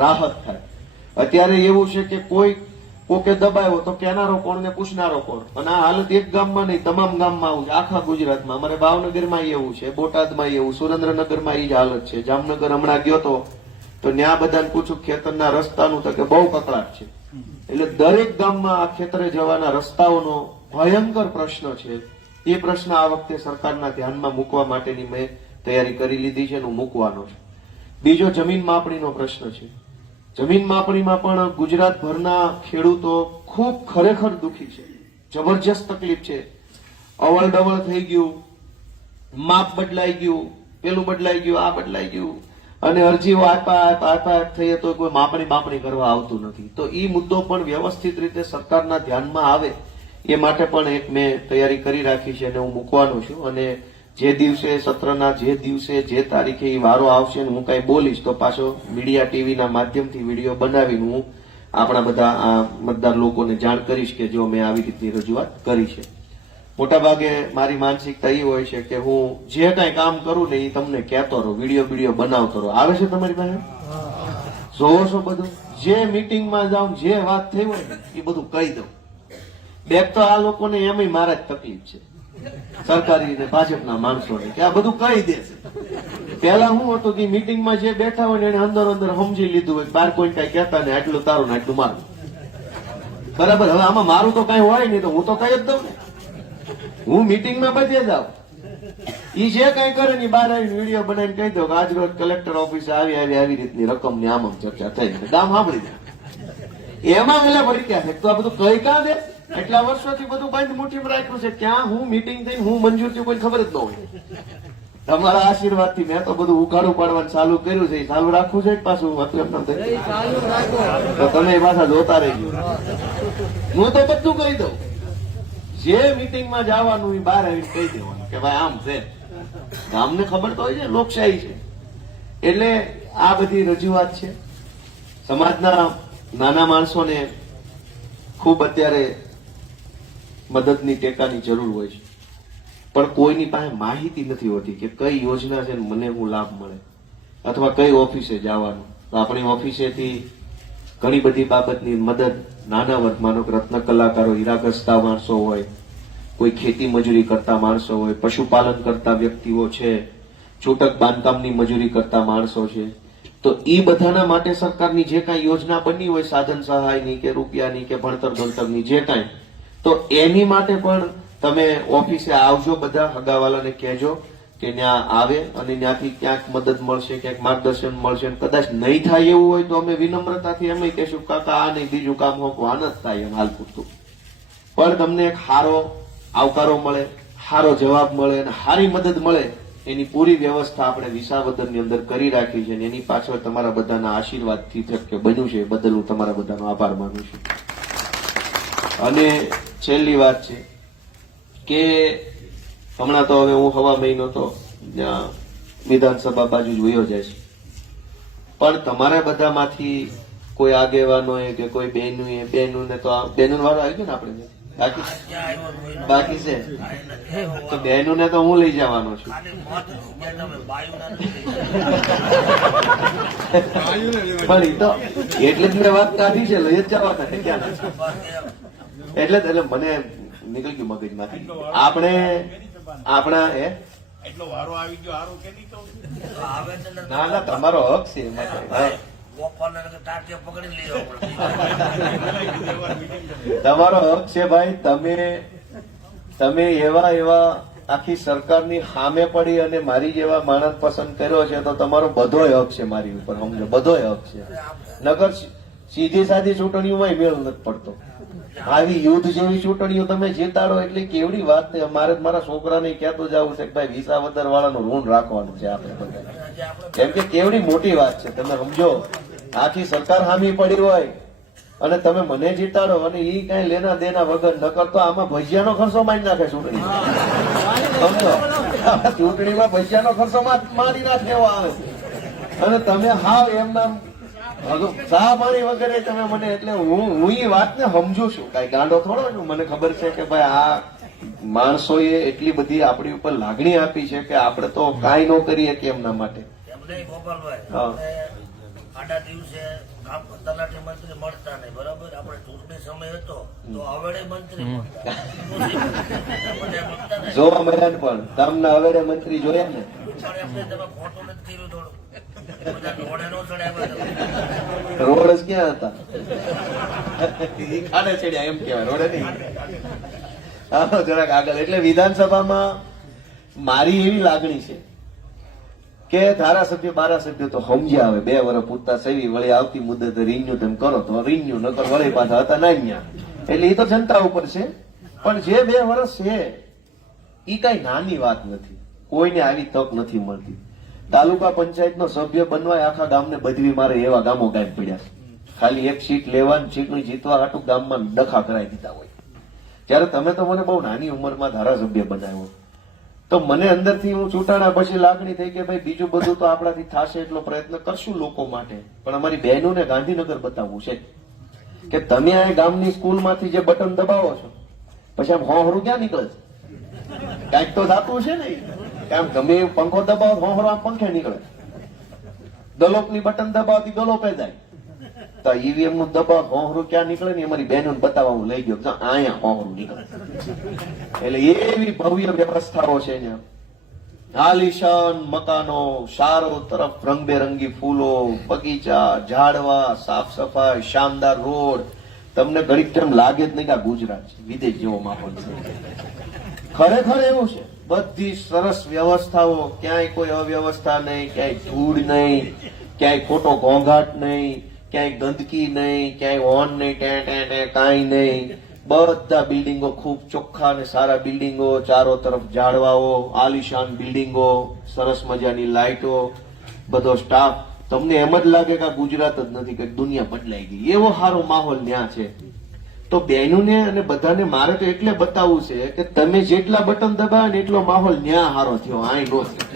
રાહત થાય. અત્યારે એવું છે કે કોકે દબાયો તો કહેનારો કોણ ને પૂછનારો કોણ, અને આ હાલત એક ગામમાં નહીં તમામ ગામમાં આવું છે, આખા ગુજરાતમાં. અમારે ભાવનગરમાં એવું છે, બોટાદમાં એવું, સુરેન્દ્રનગરમાં એ જ હાલત છે. જામનગર હમણાં ગયો તો ત્યાં બધાને પૂછું ખેતરના રસ્તાનું તો કે બહુ કકળાટ છે. એટલે દરેક ગામમાં આ ખેતરે જવાના રસ્તાઓનો ભયંકર પ્રશ્ન છે. એ પ્રશ્ન આ વખતે સરકારના ધ્યાનમાં મૂકવા માટેની મેં તૈયારી કરી લીધી છે અને હું મૂકવાનો છું. બીજો જમીન માપણીનો પ્રશ્ન છે. જમીન માપણીમાં પણ ગુજરાતભરના ખેડૂતો ખૂબ ખરેખર દુઃખી છે, જબરજસ્ત તકલીફ છે. અવળ ડવળ થઈ ગયું, માપ બદલાઈ ગયું, પેલું બદલાઈ ગયું, આ બદલાઈ ગયું, અને અરજીઓ આપ્યા થઈએ તો કોઈ માપણી કરવા આવતું નથી. તો એ મુદ્દો પણ વ્યવસ્થિત રીતે સરકારના ધ્યાનમાં આવે એ માટે પણ એક મેં તૈયારી કરી રાખી છે અને હું મૂકવાનો છું. અને જે દિવસે સત્રના જે દિવસે જે તારીખે એ વારો આવશે ને હું કઈ બોલીશ તો પાછો મીડિયા ટીવીના માધ્યમથી વિડીયો બનાવીને હું આપણા બધા આ મતદાર લોકોને જાણ કરીશ કે જો મેં આવી રીતની રજૂઆત કરી છે. મોટાભાગે મારી માનસિકતા એ હોય છે કે હું જે કઈ કામ કરું ને એ તમને કહેતો રહું, વિડીયો બનાવતો રહું. આવે છે તમારી પાસે? જોવો છો બધું? જે મીટિંગમાં જાઉં, જે વાત થઈ હોય ને એ બધું કહી દઉં. બેક તો આ લોકોને એમય મારા જ તકલીફ છે, સરકારી ને ભાજપના માણસોને, કે આ બધું કહી દે છે. પેલા શું હતું કે મીટિંગમાં જે બેઠા હોય ને એને અંદર સમજી લીધું હોય, બહાર કોઈ કઈ કહેતા ને આટલું તારું ને આટલું મારું. બરાબર. હવે આમાં મારું તો કઈ હોય નહીં તો હું તો કઈ જ દઉં ને. હું મીટિંગમાં બધે જાઉં, ઈ જે કઈ કરે ને બહાર આવીને વિડીયો બનાવીને કહી દઉં કે આજ રોજ કલેક્ટર ઓફિસે આવી રીતની રકમની આમ ચર્ચા થઈ, ગામ સાંભળી જાય. એમાં વેલા પડી ગયા છે તો આ બધું કઈ કાં દે? એટલા વર્ષોથી બધું બંધ મુઠ્ઠીમાં રાખ્યું છે. ક્યાં હું મીટિંગ થઈ, હું મંજૂર થયું, કોઈ ખબર જ ન હોય. તમારા આશીર્વાદથી મેં તો બધું ઉઘાડું પાડવાનું ચાલુ કર્યું છે. ચાલુ રાખવું છે પાછું હતું એમ તો તમે પાછા જોતા રહી ગયો. હું તો બધું કહી દઉં, જે મીટિંગમાં જવાનું એ બહાર આવીને કહી દેવાનું કે ભાઈ આમ છે. ગામને ખબર તો હોય છે, લોકશાહી છે. એટલે આ બધી રજૂઆત છે. સમાજના નાના માણસોને ખૂબ અત્યારે મદદની ટેકાની જરૂર હોય છે, પણ કોઈની પાસે માહિતી નથી હોતી કે કઈ યોજના છે મને હું લાભ મળે અથવા કઈ ઓફિસે જવાનું. તો આપણી ઓફિસેથી ઘણી બધી બાબતની મદદ નાના વર્ગમાનો રત્ન કલાકારો, હીરાઘસતા માણસો હોય, કોઈ ખેતી મજૂરી કરતા માણસો હોય, પશુપાલન કરતા વ્યક્તિઓ છે, છૂટક બાંધકામની મજૂરી કરતા માણસો છે. તો એ બધાના માટે સરકારની જે કાંઈ યોજના બની હોય, સાધન સહાયની કે રૂપિયાની કે ભણતર ગણતરની જે કાંઈ, તો એની માટે પણ તમે ઓફિસે આવજો, બધા હગાવાલાને કહેજો કે ત્યાં આવે અને ત્યાંથી ક્યાંક મદદ મળશે, ક્યાંક માર્ગદર્શન મળશે. કદાચ નહીં થાય એવું હોય તો અમે વિનમ્રતાથી એમ કહેશું કાકા આ નહીં બીજું કામ હોકવા ન જ થાય એમ હાલ પૂરતું. પણ તમને એક સારો આવકારો મળે, સારો જવાબ મળે અને સારી મદદ મળે એની પૂરી વ્યવસ્થા આપણે વિસાવદરની અંદર કરી રાખી છે અને એની પાછળ તમારા બધાના આશીર્વાદથી શક્ય બન્યું છે. એ બદલ હું તમારા બધાનો આભાર માનું છું. અને છેલ્લી વાત છે કે હમણાં તો હવે હું હવા મહિનો તો ત્યાં વિધાનસભા બાજુ જ વયો જાય છે, પણ તમારા બધામાંથી કોઈ આગેવાનોએ કે કોઈ બહેનોને તો બહેનો વાળો આવી ગયો ને આપણે બાકી છે તો બહેનોને તો હું લઈ જવાનો છું. પણ એ તો એટલે જ મેં વાત કાઢી છે, લઈ જ જવાના છે ક્યાં એટલે મને નીકળી ગયું મગજમાંથી. આપણે આપણા એટલો વારો આવી ગયો હારો કે નહીં કહું. ના ના તમારો હક છે એમાં કઈ. હા. તમારો હક છે ભાઈ. તમે એવા આખી સરકારની સામે પડી અને મારી જેવા માણસ પસંદ કર્યો છે તો તમારો બધોય હક છે મારી ઉપર, સમજો, બધોય હક છે. નગર સીધી સાદી ચૂંટણીઓમાં મેળ નથી પડતો. આવી યુદ્ધ જેવી ચૂંટણીઓ તમે જીતાડો એટલે કેવડી વાત છે. મારે મારા છોકરાને કહેતો જવું છે કે ભાઈ વિસાવદર વાળાનું ઋણ રાખવાનું છે આપણે બધા, કેમ કે કેવડી મોટી વાત છે. તમે સમજો, આખી સરકાર હામી પડી હોય અને તમે મને જીતાડો અને ઈ કઈ લેના દેના વગર ન કરતો આમાં ભજીયાનો ખર્ચો મારી નાખે ચૂંટણી. સમજો, ચૂંટણીમાં ભજીયાનો ખર્ચો મારી નાખે એવો આવે અને તમે હાવ એમના ચા પાણી વગેરે તમે મને, એટલે હું એ વાતને સમજુ છું. કઈ ગાંડો થોડો છું. મને ખબર છે કે ભાઈ આ માણસોએ એટલી બધી આપણી ઉપર લાગણી આપી છે કે આપણે તો કાંઈ ન કરીએ કે એમના માટે. હા. આડા દિવસે તલાટી મંત્રી મળતા નહીં, બરાબર? આપણે ચૂંટણી સમય હતો તો હવેડે મંત્રી મળતા. જોવા મળ્યા ને પણ ગામના હવેડે મંત્રી જોયા ને. તમે ફોટો નથી કર્યું થોડું, બધા રોડે નો ચડ્યા. રોડ જ ક્યાં હતા? ખાડે ચડ્યા એમ કેવાય, રોડે નહીં. હા, જરાક આગળ. એટલે વિધાનસભામાં મારી એવી લાગણી છે કે ધારાસભ્ય બારાસભ્ય તો સમજ્યા આવે, 2 વર્ષ પૂરતા સેવી વળી આવતી મુદ્દે રિન્યુ તેમ કરો તો રિન્યુ, નકર વળી પાછા હતા ના ન્યા. એટલે એ તો જનતા ઉપર છે. પણ જે 2 વર્ષ છે એ કઈ નાની વાત નથી. કોઈને આવી તક નથી મળતી. તાલુકા પંચાયતનો સભ્ય બનવા આખા ગામને બધવી મારે એવા ગામો ગાયબ પડ્યા છે. ખાલી એક સીટ લેવાની, ચૂંટણી જીતવા હાટું ગામમાં ડખા કરાવી દીધા હોય. જયારે તમે તો મને બહુ નાની ઉંમરમાં ધારાસભ્ય બનાવ્યો તો મને અંદરથી હું ચૂંટાણા પછી લાગણી થઈ કે ભાઈ બીજું બધું તો આપણાથી થશે એટલો પ્રયત્ન કરશું લોકો માટે, પણ અમારી બહેનોને ગાંધીનગર બતાવવું છે કે તમે આ ગામની સ્કૂલમાંથી જે બટન દબાવો છો પછી આમ હોહરું ક્યાં નીકળે છે? કાંઈક તો થતું છે ને. આમ તમે પંખો દબાવો હોહરો આમ પંખે નીકળે, ગલોપની બટન દબાવતી ગલોપે જાય. તો ઈવીએમ નું દબાવ હોહરું ક્યાં નીકળે ને અમારી બહેનો બતાવવા હું લઈ ગયો, અહીંયા હોહરું નીકળે. એટલે એવી ભવ્ય વ્યવસ્થાઓ છે ત્યાં. આલિશાન મકાનો, ચારો તરફ રંગબેરંગી ફૂલો, બગીચા, ઝાડવા, સાફ સફાઈ, શાનદાર રોડ. તમને ઘડીક કેમ લાગે જ નહીં કે આ ગુજરાત છે, વિદેશ જેવો માહોલ છે. ખરેખર એવું છે. બધી સરસ વ્યવસ્થાઓ, ક્યાંય કોઈ અવ્યવસ્થા નહીં, ક્યાંય ધૂળ નહીં, ક્યાંય ખોટો ઘોંઘાટ નહીં, ક્યાંય ગંદકી નહીં, ક્યાંય હોર્ન નહીં, કાંઈ નહીં. બધા બિલ્ડિંગો ખૂબ ચોખ્ખા અને સારા બિલ્ડિંગો, ચારો તરફ ઝાડવાઓ, આલિશાન બિલ્ડિંગો, સરસ મજાની લાઇટો, બધો સ્ટાફ. તમને એમ જ લાગે કે આ ગુજરાત જ નથી, કે દુનિયા બદલાઈ ગઈ. એવો સારો માહોલ ત્યાં છે. તો બહેનોને અને બધાને મારે તો એટલે બતાવવું છે કે તમે જેટલા બટન દબાવે ને એટલો માહોલ ન્યા હારો થયો, આય નો થયો.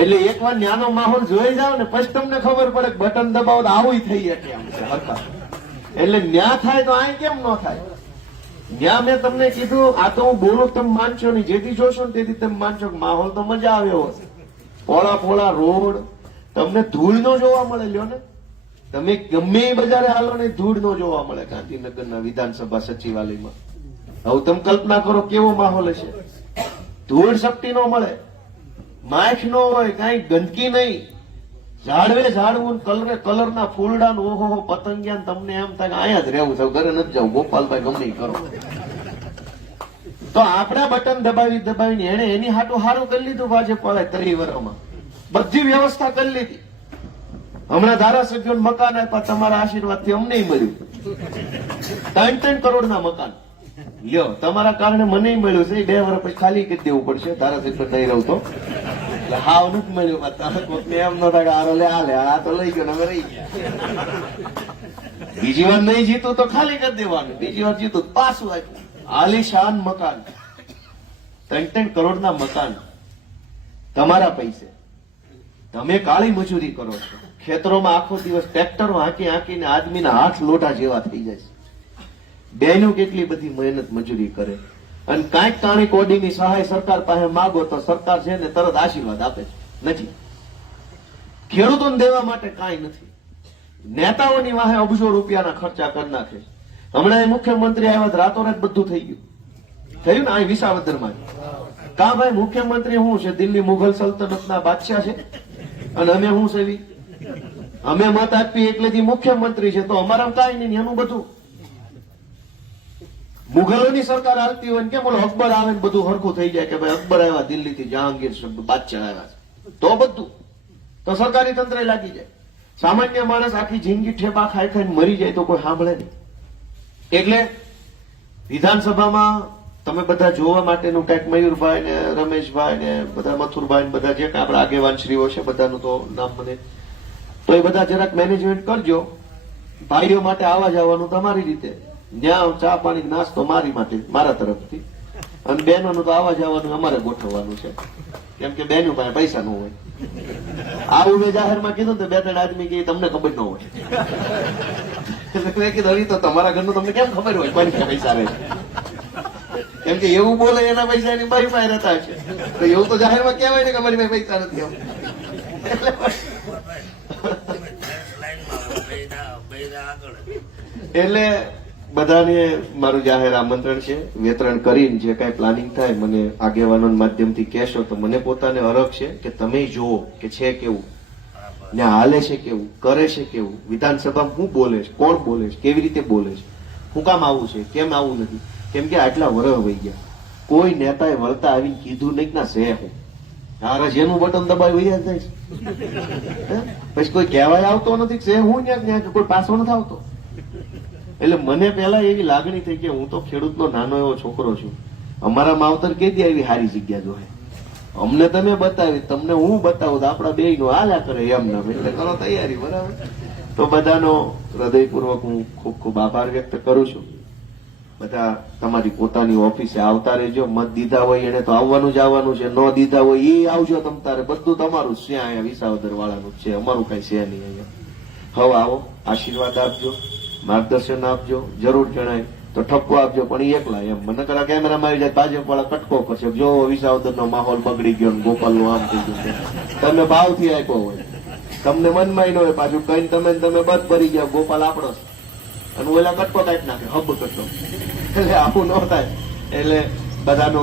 એટલે એકવાર ન્યાનો માહોલ જોઈ જાવ ને પછી તમને ખબર પડે કે બટન દબાવો તો આવું થઈ શકે એમ છે હરખા. એટલે ન્યા થાય તો આય કેમ ન થાય? ન્યા મેં તમને કીધું, આ તો હું બોલું તમે માનશો નહીં, જેથી જોશો ને તેથી તમે માનશો કે માહોલ તો મજા આવ્યો હશે. પોળા પોળા રોડ, તમને ધૂળ નો જોવા મળે. લ્યો ને તમે ગમે એ બજારે હાલો ને ધૂળ નો જોવા મળે ગાંધીનગરના વિધાનસભા સચિવાલયમાં. હવે તમે કલ્પના કરો કેવો માહોલ હશે. ધૂળ સપટી નો મળે, માખ નો હોય, કઈ ગંદકી નહીં, ઝાડવે ઝાડવું, કલરના ફૂલડા, ઓહો પતંગિયા. તમને એમ થાય કે અહીંયા જ રહેવું છે, ઘરે નથી જવું, ગોપાલભાઈ ગમે ઈ કરો. તો આપણા બટન દબાવીને એને એની હાટું હારું કરી લીધું. ભાજપ વાળા 30 વર્ષમાં બધી વ્યવસ્થા કરી લીધી. હમણાં ધારાસભ્યો મકાન આપ્યા તમારા આશીર્વાદથી, અમને મળ્યું 3-3 કરોડના મકાન. લ્યો તમારા કારણે મને મળ્યું છે 2 વર્ષ પછી ખાલી કરી દેવું પડશે ધારાસભ્ય નહીં રહું તો એટલે હાવ નથી મળ્યું તારે કોકને એમ ન થાય કે આરો લે આ તો લઈ ગયો ને હવે રહી ગયા બીજી વાર નહીં જીતું તો ખાલી કરી દેવાનું બીજી વાર જીતું તો પાછું આપ્યું આલીશાન મકાન 3 કરોડના મકાન તમારા પૈસે તમે કાળી મજૂરી કરો છો ખેતરોમાં આખો દિવસ ટ્રેક્ટરો હાંકીને આદમીના હાથ લોટા જેવા થઈ જાય છે બહેનો કેટલી બધી મહેનત મજૂરી કરે અને કાંઈક કાણી કોડીની સહાય સરકાર પાસે માગો તો સરકાર છે ને તરત આશીર્વાદ આપે છે નથી ખેડૂતોને દેવા માટે કાંઈ નથી નેતાઓની વાહે અબજો રૂપિયાના ખર્ચા કરી નાખે છે. હમણાં એ મુખ્યમંત્રી આવ્યા રાતોરાત બધું થઈ ગયું થયું ને આ વિસાવદરમાં કા ભાઈ મુખ્યમંત્રી શું છે દિલ્હી મુઘલ સલ્તનતના બાદશાહ છે અને અમે શું સેવી અમે મત આપીએ એટલેથી મુખ્યમંત્રી છે તો અમારા કાંઈ નહીં એનું બધું મુઘલોની સરકાર હાલતી હોય ને કેમ બોલો અકબર આવે ને બધું હરખું થઈ જાય કે ભાઈ અકબર આવ્યા દિલ્હીથી જહાંગીર બાદશાહ આવ્યા છે તો બધું તો સરકારી તંત્ર લાગી જાય સામાન્ય માણસ આખી જિંદગી ઠેબા ખાઈ ખાઈને મરી જાય તો કોઈ સાંભળે નહીં એટલે વિધાનસભામાં તમે બધા જોવા માટેનું કંઈક મયુરભાઈ ને રમેશભાઈ ને બધા મથુરભાઈ ને બધા જે કાંઈ આપણા આગેવાન શ્રીઓ છે બધાનું તો નામ મને તો એ બધા જરાક મેનેજમેન્ટ કરજો ભાઈઓ માટે આવવા જવાનું તમારી રીતે જ્યાં ચા પાણી નાસ્તો મારી માટે મારા તરફથી અને બહેનોનું તો આવવા જવાનું અમારે ગોઠવવાનું છે કેમ કે બહેનો પાસે પૈસા ન હોય આવું મેં જાહેરમાં કીધું તો 2-3 આદમી કે તમને ખબર ન હોય એટલે મેં કીધું હવે તો તમારા ઘરનું તમને કેમ ખબર હોય કોની પાસે પૈસા રહે કેમ કે એવું બોલે એના પૈસા એની બાઈ પાસે રહેતા છે તો એવું તો જાહેરમાં કહેવાય ને કે અમારી પાસે પૈસા નથી એમ એટલે બધાને મારું જાહેર આમંત્રણ છે વેતરણ કરીને જે કાંઈ પ્લાનિંગ થાય મને આગેવાનો માધ્યમથી કહેશો તો મને પોતાને હરખ છે કે તમે જુઓ કે છે કેવું ને હાલે છે કેવું કરે છે કેવું વિધાનસભામાં શું બોલે છે કોણ બોલે છે કેવી રીતે બોલે છે શું કામ આવું છે કેમ આવું નથી કેમ કે આટલા વર્ષ વહી ગયા કોઈ નેતાએ વળતા આવીને કીધું નહીં ના છે હું હારે જેનું બટન દબાવી વહી જાય છે પછી કોઈ કહેવાય આવતો નથી છે હું ત્યાં કોઈ પાછો નથી આવતો એટલે મને પેલા એવી લાગણી થઈ કે હું તો ખેડૂતનો નાનો એવો છોકરો છું અમારા માવતર કેદી આવી સારી જગ્યા જોહે અમને તમે બતાવી તમને હું બતાવું તો આપણા બે નો હાલ્યા કરે એમ નામ એટલે કરો તૈયારી બરાબર તો બધાનો હૃદયપૂર્વક હું ખૂબ ખૂબ આભાર વ્યક્ત કરું છું બધા તમારી પોતાની ઓફિસે આવતા રહેજો મત દીધા હોય એને તો આવવાનું જ આવવાનું છે ન દીધા હોય એ આવજો તમ તારે બધું તમારું જ છે અહીંયા વિસાવદર વાળાનું જ છે અમારું કઈ છે નહીં અહીંયા હવે આવો આશીર્વાદ આપજો માર્ગદર્શન આપજો જરૂર જણાય તો ઠપકો આપજો પણ ઈ એકલા એમ મને કરા કેમેરામાં આવી જાય ભાજપ વાળા કટકો કરશે જો વિસાવદર નો માહોલ બગડી ગયો ગોપાલ નું આમ થઈ ગયું તમે ભાવથી આપ્યો હોય તમને મનમાં ન હોય પાછું કઈ તમે બધ ભરી ગયા ગોપાલ આપણો અને ઓલા કટકો કાઢી નાખે હબ કટકો એટલે આવું ન થાય એટલે બધાનો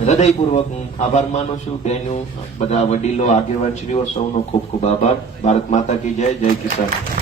હૃદયપૂર્વક હું આભાર માનું છું બહેનો બધા વડીલો આગેવાનશ્રીઓ સૌનો ખૂબ ખૂબ આભાર ભારત માતા કી જય જય કિસાન